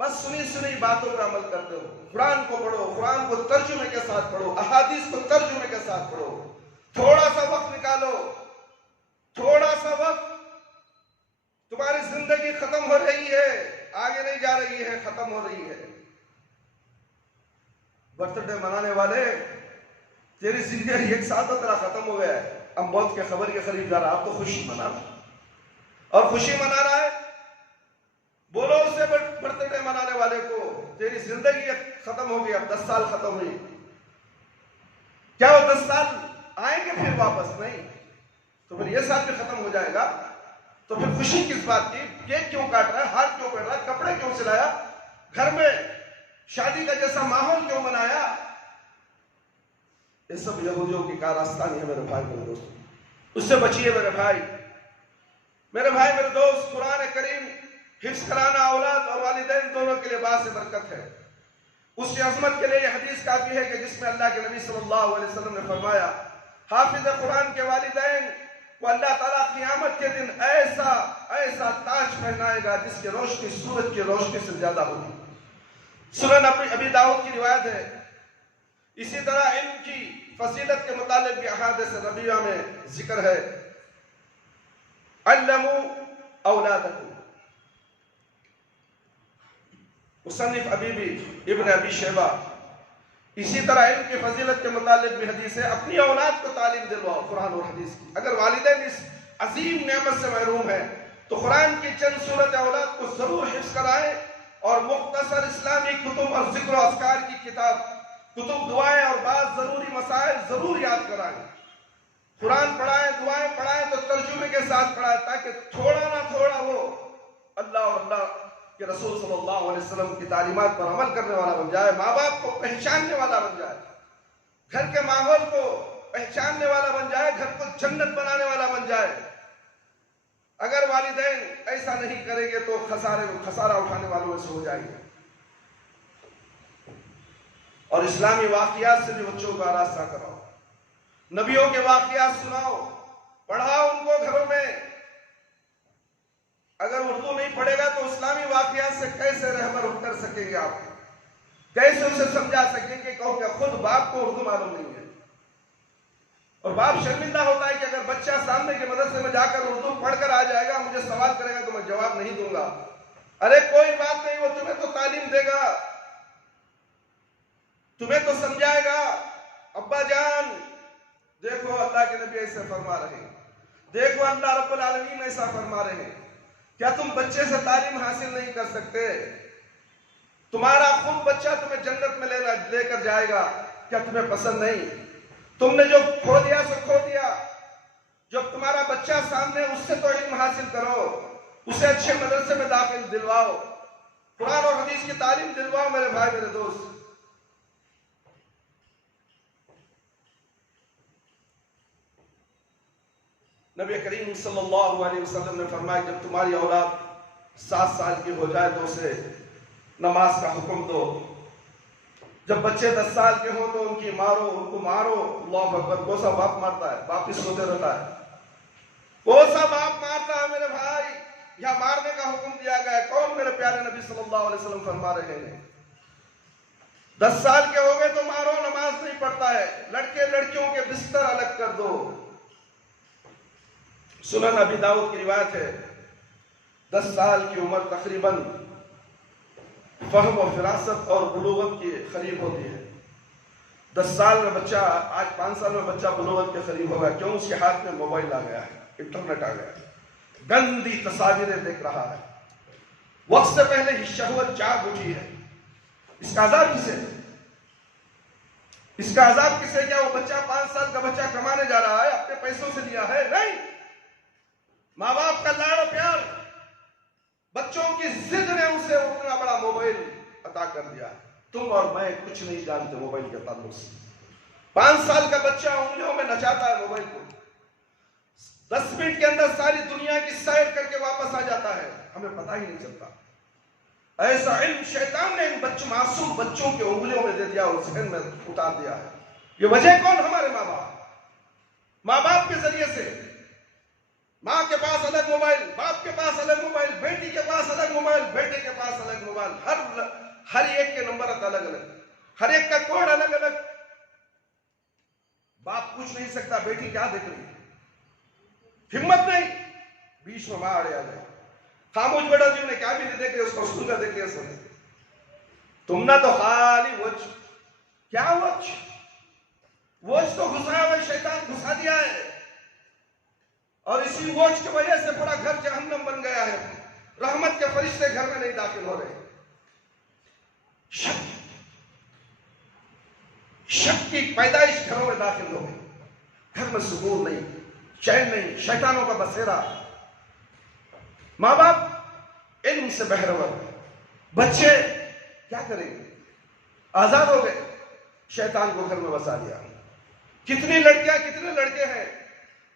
بس سنی باتوں پر عمل کرتے ہو۔ قرآن کو پڑھو، قرآن کو ترجمے کے ساتھ پڑھو، احادیث کو ترجمے کے ساتھ پڑھو۔ تھوڑا سا وقت نکالو، تھوڑا سا وقت۔ تمہاری زندگی ختم ہو رہی ہے، آگے نہیں جا رہی ہے، ختم ہو رہی ہے۔ برتھ ڈے منانے والے، تیری زندگی ایک سال تو تیرا ختم ہو گیا ہے، اب موت کے خبر کے قریب جا رہا، اب تو خوشی منا رہا، اور خوشی منا رہا ہے۔ بولو اسے برتھ ڈے منانے والے کو، تیری زندگی ختم ہو گئی، اب 10 سال ختم ہوئی، کیا وہ 10 سال آئیں گے پھر واپس؟ نہیں، تو پھر یہ سال بھی ختم ہو جائے گا، تو پھر خوشی کس بات کی؟ کیک کیوں کاٹ رہا ہے؟ ہاتھ کیوں پہن رہا ہے؟ کپڑے کیوں سلایا؟ گھر میں شادی کا جیسا ماحول کیوں بنایا؟ یہ سب یہودیوں کی کارستانی ہے میرے بھائی میرے دوست، اس سے بچیے میرے بھائی میرے دوست۔ قرآن کریم حفظ کرانا اولاد اور والدین دونوں کے لیے باعث برکت ہے۔ اس کی عظمت کے لیے یہ حدیث کافی ہے کہ جس میں اللہ کے نبی صلی اللہ علیہ وسلم نے فرمایا، حافظ قرآن کے والدین کو اللہ تعالیٰ قیامت کے دن ایسا تاج پہنائے گا جس کی روشنی سورج کی روشنی سے زیادہ ہوگی۔ سنن ابی داؤد کی روایت ہے۔ اسی طرح علم کی فضیلت کے متعلق بھی احادیث نبویہ میں ذکر ہے، علموا اولادکم۔ مصنف ابن ابی شیبہ۔ اسی طرح علم کی فضیلت کے متعلق بھی حدیث ہے، اپنی اولاد کو تعلیم دلواؤ قرآن اور حدیث کی۔ اگر والدین اس عظیم نعمت سے محروم ہیں تو قرآن کی چند سورت اولاد کو ضرور حفظ کرائیں، اور مختصر اسلامی کتب اور ذکر و اذکار کی کتاب، کتب، دعائیں اور بعض ضروری مسائل ضرور یاد کرائیں۔ قرآن پڑھائیں، دعائیں پڑھائیں تو ترجمے کے ساتھ پڑھائیں، تاکہ تھوڑا نہ تھوڑا وہ اللہ اور اللہ کہ رسول صلی اللہ علیہ وسلم کی تعلیمات پر عمل کرنے والا بن جائے، ماں باپ کو پہچاننے والا بن جائے، گھر کے ماحول کو پہچاننے والا بن جائے، گھر کو جنت بنانے والا بن جائے۔ اگر والدین ایسا نہیں کریں گے تو خسارہ اٹھانے والوں میں سے ہو جائیں گے۔ اور اسلامی واقعات سے بھی بچوں کا آراستہ کراؤ۔ نبیوں کے واقعات سناؤ، پڑھاؤ ان کو گھروں میں۔ اگر اردو نہیں پڑھے گا تو اسلامی واقعات سے کیسے رہبر کر سکیں گے آپ؟ کیسے اسے سمجھا سکیں گے کہ خود باپ کو اردو معلوم نہیں ہے؟ اور باپ شرمندہ ہوتا ہے کہ اگر بچہ سامنے کے مدرسے میں جا کر اردو پڑھ کر آ جائے گا، مجھے سوال کرے گا تو میں جواب نہیں دوں گا۔ ارے کوئی بات نہیں، وہ تمہیں تو تعلیم دے گا، تمہیں تو سمجھائے گا۔ ابا جان دیکھو اللہ کے نبی ایسے فرما رہے ہیں، دیکھو اللہ رب العالمین ایسا فرما رہے ہیں۔ کیا تم بچے سے تعلیم حاصل نہیں کر سکتے؟ تمہارا خود بچہ تمہیں جنت میں لے کر جائے گا، کیا تمہیں پسند نہیں؟ تم نے جو کھو دیا سو کھو دیا۔ جب تمہارا بچہ سامنے، اس سے تو علم حاصل کرو، اسے اچھے مدرسے میں داخل دلواؤ، قرآن اور حدیث کی تعلیم دلواؤ میرے بھائی میرے دوست۔ نبی کریم صلی اللہ علیہ وسلم نے فرمایا جب تمہاری اولاد 7 سال کی ہو جائے تو اسے نماز کا حکم دو۔ جب بچے 10 سال کے ہوں تو ان کی مارو، ان کو مارو۔ اللہ اکبر! کون سا باپ مارتا ہے؟ باپ ہی سوتے رہتا ہے۔ کون سا باپ مارتا ہے میرے بھائی؟ یہاں مارنے کا حکم دیا گیا ہے۔ کون؟ میرے پیارے نبی صلی اللہ علیہ وسلم فرما رہے ہیں 10 سال کے ہو گئے تو مارو، نماز نہیں پڑھتا ہے، لڑکے لڑکیوں کے بستر الگ کر دو۔ سنن ابی داؤد کی روایت ہے 10 سال کی عمر تقریباً فہم و فراست اور بلوغت کے قریب ہوتی ہے۔ 10 سال میں بچہ، آج 5 سال میں بچہ بلوغت کے قریب ہوگا، کیوں؟ اس کے ہاتھ میں موبائل آ گیا ہے، انٹرنیٹ آ گیا ہے، گندی تصاویریں دیکھ رہا ہے، وقت سے پہلے ہی شہوت جاگ اٹھی ہے۔ اس کا عذاب کسے؟ اس کا عذاب کسے؟ کیا وہ بچہ 5 سال کا بچہ کمانے جا رہا ہے، اپنے پیسوں سے لیا ہے؟ نہیں، ماں باپ کا لاڑ و پیار، بچوں کی ضد نے اسے اتنا بڑا موبائل عطا کر دیا۔ تم اور میں کچھ نہیں جانتے موبائل کے تعلق سے۔ 5 سال کا بچہ انگلیوں میں نچاتا ہے موبائل کو، 10 منٹ کے اندر ساری دنیا کی سیر کر کے واپس آ جاتا ہے، ہمیں پتہ ہی نہیں چلتا۔ ایسا علم شیطان نے ان معصوم بچوں کے انگلیوں میں دے دیا اور ذہن میں اتار دیا ہے۔ یہ وجہ کون؟ ہمارے ماں باپ۔ ماں باپ کے ذریعے سے ماں کے پاس الگ موبائل، باپ کے پاس الگ موبائل، بیٹی کے پاس الگ موبائل، بیٹے کے پاس الگ موبائل، ہر ایک کے نمبر الگ الگ، ہر ایک کا کوڈ الگ الگ۔ باپ پوچھ نہیں سکتا بیٹی کیا دیکھ رہی ہے، ہمت نہیں، بیچ میں ماں اڑے آ جائے، خاموش بیٹا جی نے کیا بھی نہیں دیکھ لیا، اس کو سن کر دیکھ لیا سن۔ تم نے تو خالی وچ، کیا وچ؟ وچ تو گھسایا ہوا شیطان گھسا دیا ہے، اور اسی ووچ کی وجہ سے پورا گھر جہنم بن گیا ہے۔ رحمت کے فرشتے گھر میں نہیں داخل ہو رہے۔ شک کی پیدائش گھروں میں داخل ہو گئی، گھر میں سکون نہیں، چین نہیں، شیطانوں کا بسیرا۔ ماں باپ علم سے بہرور، بچے کیا کریں گے؟ آزاد ہو گئے، شیطان کو گھر میں بسا دیا۔ کتنی لڑکیاں کتنے لڑکے ہیں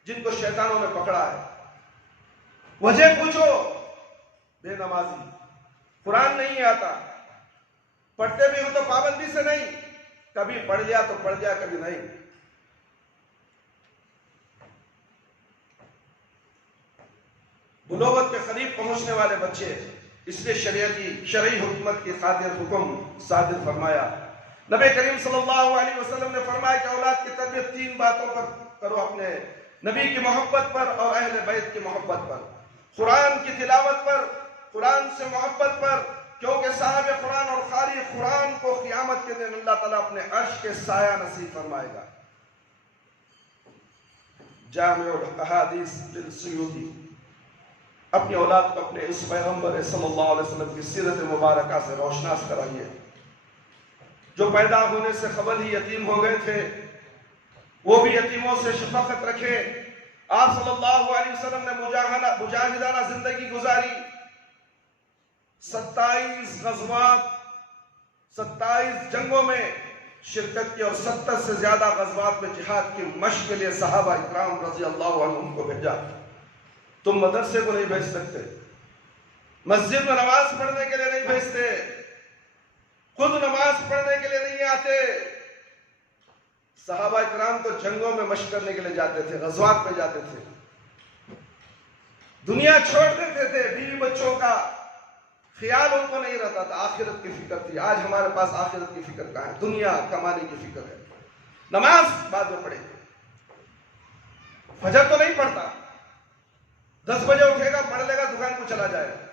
جن کو شیطانوں نے پکڑا ہے؟ وجہ پوچھو، بے نمازی، قرآن نہیں آتا، پڑھتے بھی ہوں تو پابندی سے نہیں، کبھی پڑھ لیا تو پڑھ لیا، کبھی نہیں۔ بلوغت کے قریب پہنچنے والے بچے، اس لیے شرعی حکمت کی خاطر حکم صادر فرمایا۔ نبی کریم صلی اللہ علیہ وسلم نے فرمایا کہ اولاد کی تربیت 3 باتوں پر کرو، اپنے نبی کی محبت پر اور اہل بیت کی محبت پر، قرآن کی تلاوت پر، قرآن سے محبت پر، کیونکہ صاحب قرآن اور قاری قرآن کو قیامت کے دن اللہ تعالیٰ اپنے عرش کے سایہ نصیب فرمائے گا۔ جامع الاحادیث للسیوطی، اپنی اولاد کو اپنے اس پیغمبر صلی اللہ علیہ وسلم کی سیرت مبارکہ سے روشناس کرائیے۔ جو پیدا ہونے سے قبل ہی یتیم ہو گئے تھے، وہ بھی یتیموں سے شفقت رکھے۔ آپ صلی اللہ علیہ وسلم نے مجاہدانہ زندگی گزاری، 27 غزوات، 27 جنگوں میں شرکت کی، اور 70 سے زیادہ غزوات میں جہاد کی مشق کے لیے صحابہ اکرام رضی اللہ عنہم کو بھیجا۔ تم مدرسے کو نہیں بھیج سکتے، مسجد میں نماز پڑھنے کے لیے نہیں بھیجتے، خود نماز پڑھنے کے لیے نہیں آتے، صحابہ کرام تو جنگوں میں مشق کرنے کے لیے جاتے تھے، غزوات میں جاتے تھے، دنیا چھوڑ دیتے تھے، بیوی بچوں کا خیال ان کو نہیں رہتا تھا، آخرت کی فکر تھی۔ آج ہمارے پاس آخرت کی فکر کہاں ہے؟ دنیا کمانے کی فکر ہے۔ نماز بعد میں پڑھے گی، فجر تو نہیں پڑھتا، 10 بجے اٹھے گا، پڑھ لے گا، دکان کو چلا جائے گا۔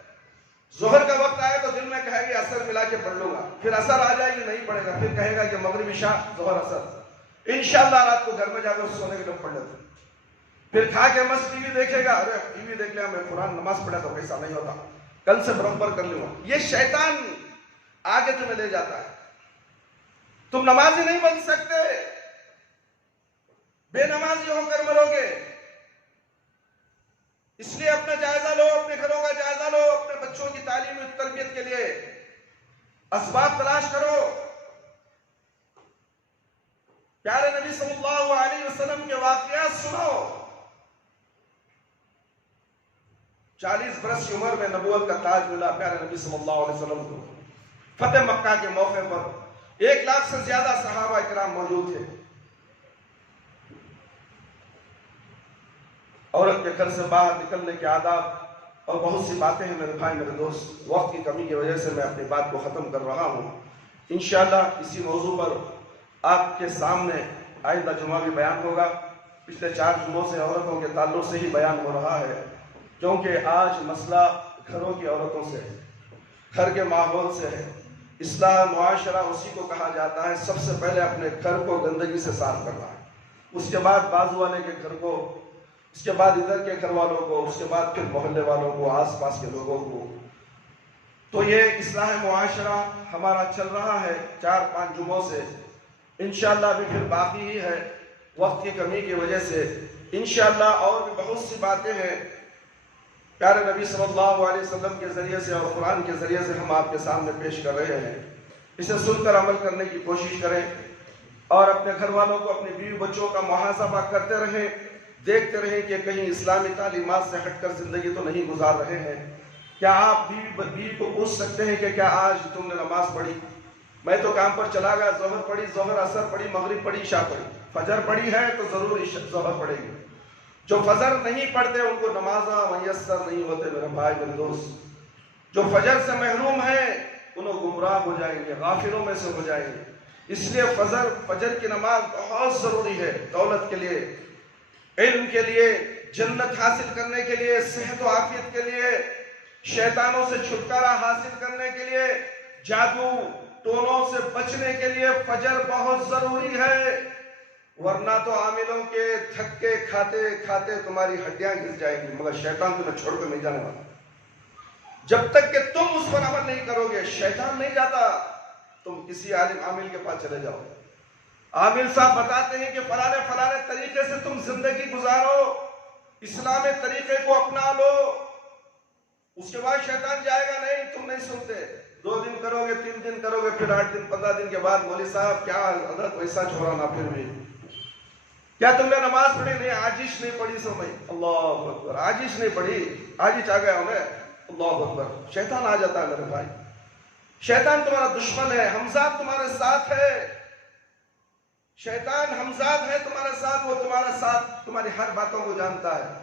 ظہر کا وقت آئے تو دل میں کہے گی اثر ملا کے پڑھ لوں گا، پھر اثر آ جائے گی نہیں پڑھے گا، پھر کہے گا کہ مغرب عشاء ظہر اثر، انشاءاللہ رات کو گھر میں جا کر سونے کے لیے پڑھ لیتے۔ پھر کھا کے مست ٹی وی دیکھے گا، ارے ٹی وی دیکھ لیا، میں قرآن نماز پڑھا تو ایسا نہیں ہوتا، کل سے برابر کر لوں گا۔ یہ شیطان آگے تمہیں لے جاتا ہے۔ تم نمازی نہیں بن سکتے، بے نمازی ہو کر مرو گے۔ اس لیے اپنا جائزہ لو، اپنے گھروں کا جائزہ لو، اپنے بچوں کی تعلیم و تربیت کے لیے اسباب تلاش کرو۔ پیارے نبی صلی اللہ علیہ وسلم کے واقعات سنو۔ 40 برس کی عمر میں نبوت کا تاج ملا پیارے نبی صلی اللہ علیہ وسلم کو۔ فتح مکہ کے موقع پر 1 لاکھ سے زیادہ صحابہ کرام موجود تھے۔ عورت کے گھر سے باہر نکلنے کے آداب اور بہت سی باتیں ہیں میرے بھائی میرے دوست، وقت کی کمی کی وجہ سے میں اپنی بات کو ختم کر رہا ہوں۔ انشاءاللہ اسی موضوع پر آپ کے سامنے آئندہ جمعہ بھی بیان ہوگا۔ پچھلے 4 جمعوں سے عورتوں کے تعلق سے ہی بیان ہو رہا ہے، کیونکہ آج مسئلہ گھروں کی عورتوں سے ہے، گھر کے ماحول سے ہے۔ اصلاح معاشرہ اسی کو کہا جاتا ہے، سب سے پہلے اپنے گھر کو گندگی سے صاف کرنا ہے، اس کے بعد بازو والے کے گھر کو، اس کے بعد ادھر کے گھر والوں کو، اس کے بعد پھر محلے والوں کو، آس پاس کے لوگوں کو۔ تو یہ اصلاح معاشرہ ہمارا چل رہا ہے 4-5 جمعوں سے، انشاءاللہ ابھی پھر باقی ہی ہے، وقت کی کمی کی وجہ سے۔ انشاءاللہ اور بھی بہت سی باتیں ہیں پیارے نبی صلی اللہ علیہ وسلم کے ذریعے سے اور قرآن کے ذریعے سے ہم آپ کے سامنے پیش کر رہے ہیں۔ اسے سن کر عمل کرنے کی کوشش کریں اور اپنے گھر والوں کو، اپنے بیوی بچوں کا محاسبہ کرتے رہیں، دیکھتے رہیں کہ کہیں اسلامی تعلیمات سے ہٹ کر زندگی تو نہیں گزار رہے ہیں۔ کیا آپ بیوی کو پوچھ سکتے ہیں کہ کیا آج تم نے نماز پڑھی؟ میں تو کام پر چلا گیا، ظہر پڑھی، ظہر اثر پڑھی، مغرب پڑھی، عشاء پڑھی، فجر پڑھی ہے تو ضرور ظہر پڑھے گی۔ جو فجر نہیں پڑھتے ان کو نمازاں میسر نہیں ہوتے میرے بھائی میرے دوست۔ جو فجر سے محروم ہیں انہوں گمراہ ہو جائیں گے، غافلوں میں سے ہو جائیں گے۔ اس لیے فجر کی نماز بہت ضروری ہے، دولت کے لیے، علم کے لیے، جنت حاصل کرنے کے لیے، صحت و عافیت کے لیے، شیطانوں سے چھٹکارا حاصل کرنے کے لیے، جادو ٹونوں سے بچنے کے لیے فجر بہت ضروری ہے، ورنہ تو عاملوں کے دھکے کھاتے کھاتے تمہاری ہڈیاں گھس جائیں گی، مگر شیطان تمہیں چھوڑ کر نہیں جانے والا۔ جب تک کہ تم اس پر عمل نہیں کرو گے، شیطان نہیں جاتا۔ تم کسی عامل کے پاس چلے جاؤ، عامل صاحب بتاتے ہیں کہ فلانے طریقے سے تم زندگی گزارو، اسلامی طریقے کو اپنا لو، اس کے بعد شیطان جائے گا نہیں، تم نہیں سنتے۔ 2 دن کرو گے، 3 دن کرو گے، پھر 8 دن 15 دن کے بعد مولوی صاحب کیا حضرت ویسا چھوڑانا، پھر بھی کیا تم نے نماز پڑھی؟ نہیں، آجش نہیں پڑھی سمجھ، اللہ اکبر، آجش نہیں پڑھی، آجش آ گیا انہیں، اللہ اکبر۔ شیطان آ جاتا ہے میرے بھائی، شیطان تمہارا دشمن ہے، ہمزاد تمہارے ساتھ ہے، شیطان ہمزاد ہے تمہارے ساتھ، وہ تمہارے ساتھ تمہاری ہر باتوں کو جانتا ہے،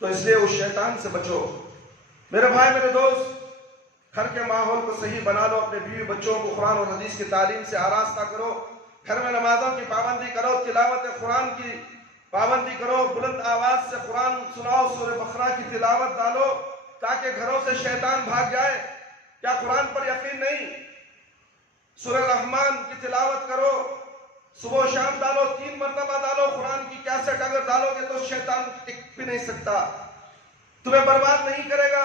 تو اس لیے اس شیطان سے بچو میرے بھائی میرے دوست۔ گھر کے ماحول کو صحیح بنا لو، اپنے بیوی بچوں کو قرآن اور حدیث کی تعلیم سے آراستہ کرو، گھر میں نمازوں کی پابندی کرو، تلاوت قرآن کی پابندی کرو، بلند آواز سے قرآن سناؤ، سورہ بقرہ کی تلاوت ڈالو تاکہ گھروں سے شیطان بھاگ جائے۔ کیا قرآن پر یقین نہیں؟ سورہ رحمان کی تلاوت کرو، صبح و شام ڈالو، 3 مرتبہ ڈالو، قرآن کی کیسٹ اگر ڈالو گے تو شیطان ٹک بھی نہیں سکتا، تمہیں برباد نہیں کرے گا۔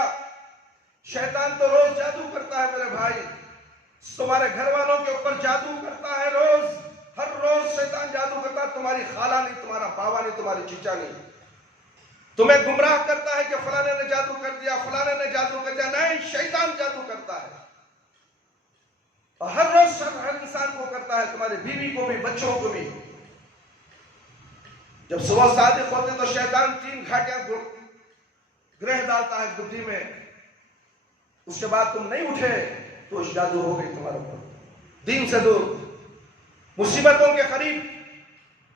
شیطان تو روز جادو کرتا ہے میرے بھائی، تمہارے گھر والوں کے اوپر جادو کرتا ہے، ہر روز شیطان جادو کرتا ہے، تمہاری خالہ نہیں، تمہارا باوا نہیں، تمہاری چچا نہیں، تمہیں گمراہ کرتا ہے کہ فلانے نے جادو کر دیا، فلانے نے جادو کر دیا، نہیں، شیطان جادو کرتا ہے، اور ہر روز ہر انسان کو کرتا ہے، تمہاری بیوی کو بھی، بچوں کو بھی۔ جب صبح صادق ہوتے تو شیطان 3 گھاٹیاں گرہ ڈالتا ہے گدی میں، اس کے بعد تم نہیں اٹھے تو جادو ہو گئی تمہارے اوپر، دین سے دور، مصیبتوں کے قریب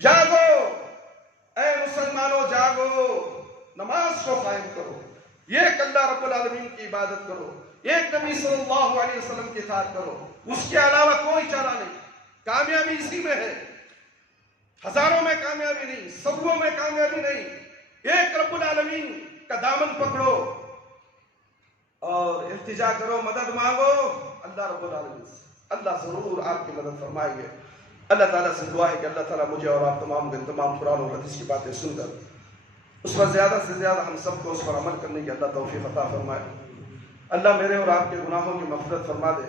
جاگو اے مسلمانوں، جاگو، نماز کو قائم کرو، ایک اللہ رب العالمین کی عبادت کرو، ایک نبی صلی اللہ علیہ وسلم کی اطاعت کرو، اس کے علاوہ کوئی چارہ نہیں۔ کامیابی اسی میں ہے، ہزاروں میں کامیابی نہیں، سبوں میں کامیابی نہیں، ایک رب العالمین کا دامن پکڑو اور التجا کرو، مدد مانگو اللہ رب العالمین سے، اللہ ضرور آپ کی مدد فرمائیں گے۔ اللہ تعالیٰ سے دعا ہے کہ اللہ تعالیٰ مجھے اور آپ تمام قرآن اور حدیث کی باتیں سن کر اس پر زیادہ سے زیادہ ہم سب کو اس پر عمل کرنے کی اللہ توفیق عطا فرمائے۔ اللہ میرے اور آپ کے گناہوں کی مغفرت فرما دے۔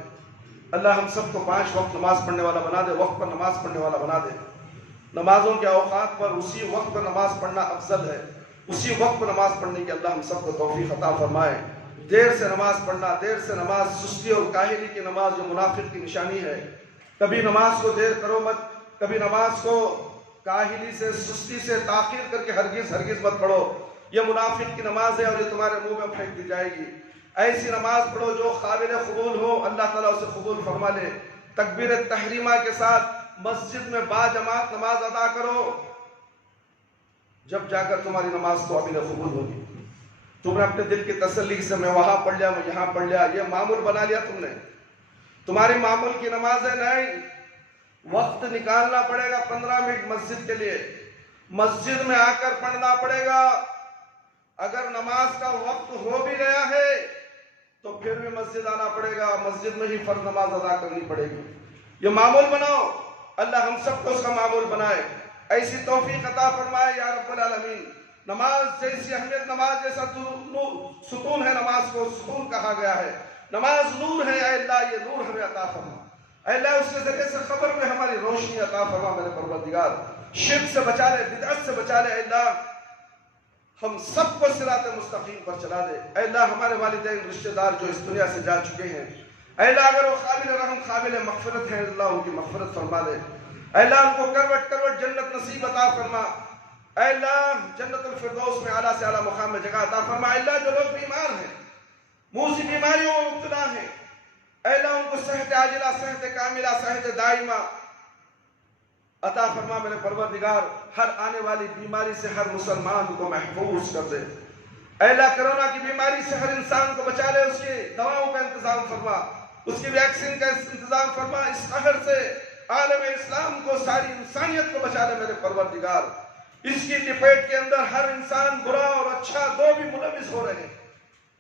اللہ ہم سب کو 5 وقت نماز پڑھنے والا بنا دے، وقت پر نماز پڑھنے والا بنا دے۔ نمازوں کے اوقات پر اسی وقت پر نماز پڑھنا افضل ہے، اسی وقت پر نماز پڑھنے کی اللہ ہم سب کو توفیق عطا فرمائے۔ دیر سے نماز پڑھنا، دیر سے نماز سستی اور کاہلی کی نماز جو منافق کی نشانی ہے۔ کبھی نماز کو دیر کرو مت، کبھی نماز کو کاہلی سے، سستی سے تاخیر کر کے ہرگز مت پڑھو۔ یہ منافق کی نماز ہے اور یہ تمہارے منہ میں پھینک دی جائے گی۔ ایسی نماز پڑھو جو قابل قبول ہو، اللہ تعالیٰ اسے قبول فرما لے۔ تکبیر تحریمہ کے ساتھ مسجد میں با جماعت نماز ادا کرو، جب جا کر تمہاری نماز قابل قبول ہوگی۔ تم نے اپنے دل کی تسلی سے میں وہاں پڑھ لیا، میں یہاں پڑھ لیا، یہ معمول بنا لیا تم نے۔ تمہاری معمول کی نمازیں نہیں، وقت نکالنا پڑے گا 15 منٹ مسجد کے لیے، مسجد میں آ کر پڑھنا پڑے گا۔ اگر نماز کا وقت ہو بھی گیا ہے تو پھر بھی مسجد آنا پڑے گا، مسجد میں ہی فرض نماز ادا کرنی پڑے گی۔ یہ معمول بناؤ، اللہ ہم سب کو اس کا معمول بنائے، ایسی توفیق عطا فرمائے یا رب العالمین۔ نماز جیسی اہمیت، نماز جیسا ستون ہے، نماز کو ستون کہا گیا ہے۔ نماز نور ہے، اے اللہ یہ نور ہمیں عطا فرما، اے اللہ اس کے ذریعے سے قبر میں ہماری روشنی عطا فرما میرے پروردگار۔ شرک سے بچا لے، بدعت سے بچا لے، اے اللہ ہم سب کو صراط مستقیم پر چلا دے۔ اے اللہ ہمارے والدین رشتہ دار جو اس دنیا سے جا چکے ہیں، اے اللہ اگر وہ قابل رحم قابل مغفرت ہیں، اللہ ان کی مغفرت فرما دے۔ اے اللہ ان کو کروٹ کروٹ جنت نصیب عطا فرما، اے اللہ جنت الفردوس میں اعلیٰ سے اعلیٰ مقام میں جگہ عطا فرما۔ اے اللہ جو لوگ بیمار ہیں، موذی بیماریوں میں مبتلا ہیں، اے اللہ ان کو صحت عاجلہ، صحت کاملہ، صحت دائمہ عطا فرما میرے پروردگار۔ ہر آنے والی بیماری سے ہر مسلمان کو محفوظ کر دے۔ اے اللہ کرونا کی بیماری سے ہر انسان کو بچا لے، اس کی دواؤں کا انتظام فرما، اس کی ویکسین کا انتظام فرما۔ اس قہر سے عالم اسلام کو، ساری انسانیت کو بچا لے میرے پروردگار۔ اس کی لپیٹ کے اندر ہر انسان برا اور اچھا دو بھی ملوث ہو رہے ہیں۔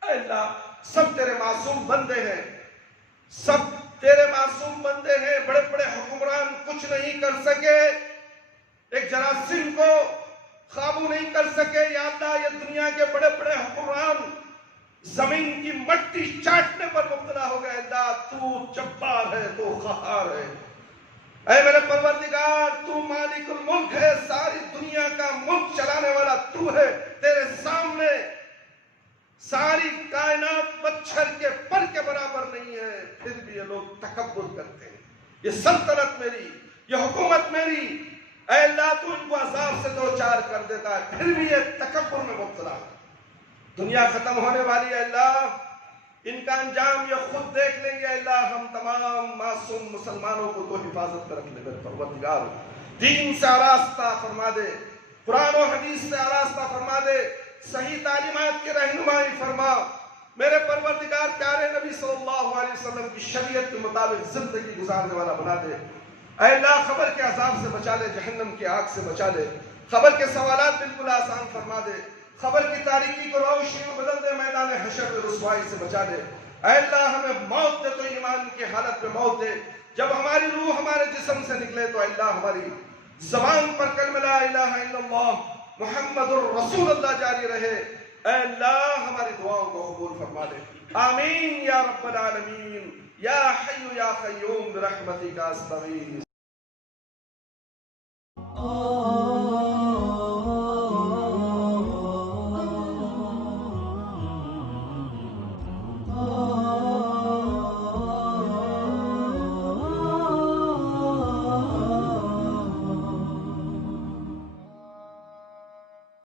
اے اللہ سب تیرے معصوم بندے ہیں، سب تیرے معصوم بندے ہیں، بڑے بڑے حکمران کچھ نہیں کر سکے، ایک جراثیم کو قابو نہیں کر سکے۔ یا اللہ یہ دنیا کے بڑے بڑے حکمران زمین کی مٹی چاٹنے پر مبتلا ہو گئے۔ اللہ تو جبار ہے، تو قہار ہے، اے میرے پروردگار تو مالک الملک ہے، ساری دنیا کا ملک چلانے والا تو ہے۔ تیرے سامنے ساری کائنات مچھر کے پر کے برابر نہیں ہے، پھر بھی یہ لوگ تکبر کرتے ہیں۔ یہ سلطنت میری، یہ حکومت میری، اے اللہ تو ان کو عذاب سے دوچار کر دیتا ہے، پھر بھی یہ تکبر میں مبتلا ہے۔ دنیا ختم ہونے والی ہے، اللہ ان کا انجام یہ خود دیکھ لیں گے۔ اللہ ہم تمام معصوم مسلمانوں کو تو حفاظت میں رکھ لے میرے پروردگار۔ دین سے آراستہ فرما دے، قرآن و حدیث سے آراستہ فرما دے، صحیح تعلیمات کی رہنمائی فرما میرے پروردگار۔ پیارے نبی صلی اللہ علیہ وسلم کی شریعت کے مطابق زندگی گزارنے والا بنا دے۔ اے اللہ قبر کے عذاب سے بچا لے، جہنم کی آگ سے بچا لے، قبر کے سوالات بالکل آسان فرما دے، قبر کی تاریکی کو روشنی میں بدل دے، میدان حشر میں رسوائی سے بچا دے۔ اے اللہ ہمیں موت دے تو ایمان کی حالت میں موت دے، جب ہماری روح ہمارے جسم سے نکلے تو اے اللہ ہماری زبان پر کلمہ لا الہ الا اللہ محمد الرسول اللہ جاری رہے۔ اے اللہ ہماری دعاؤں کو قبول فرما دے، آمین یا رب العالمین، یا حی یا قیوم برحمتک استغیث۔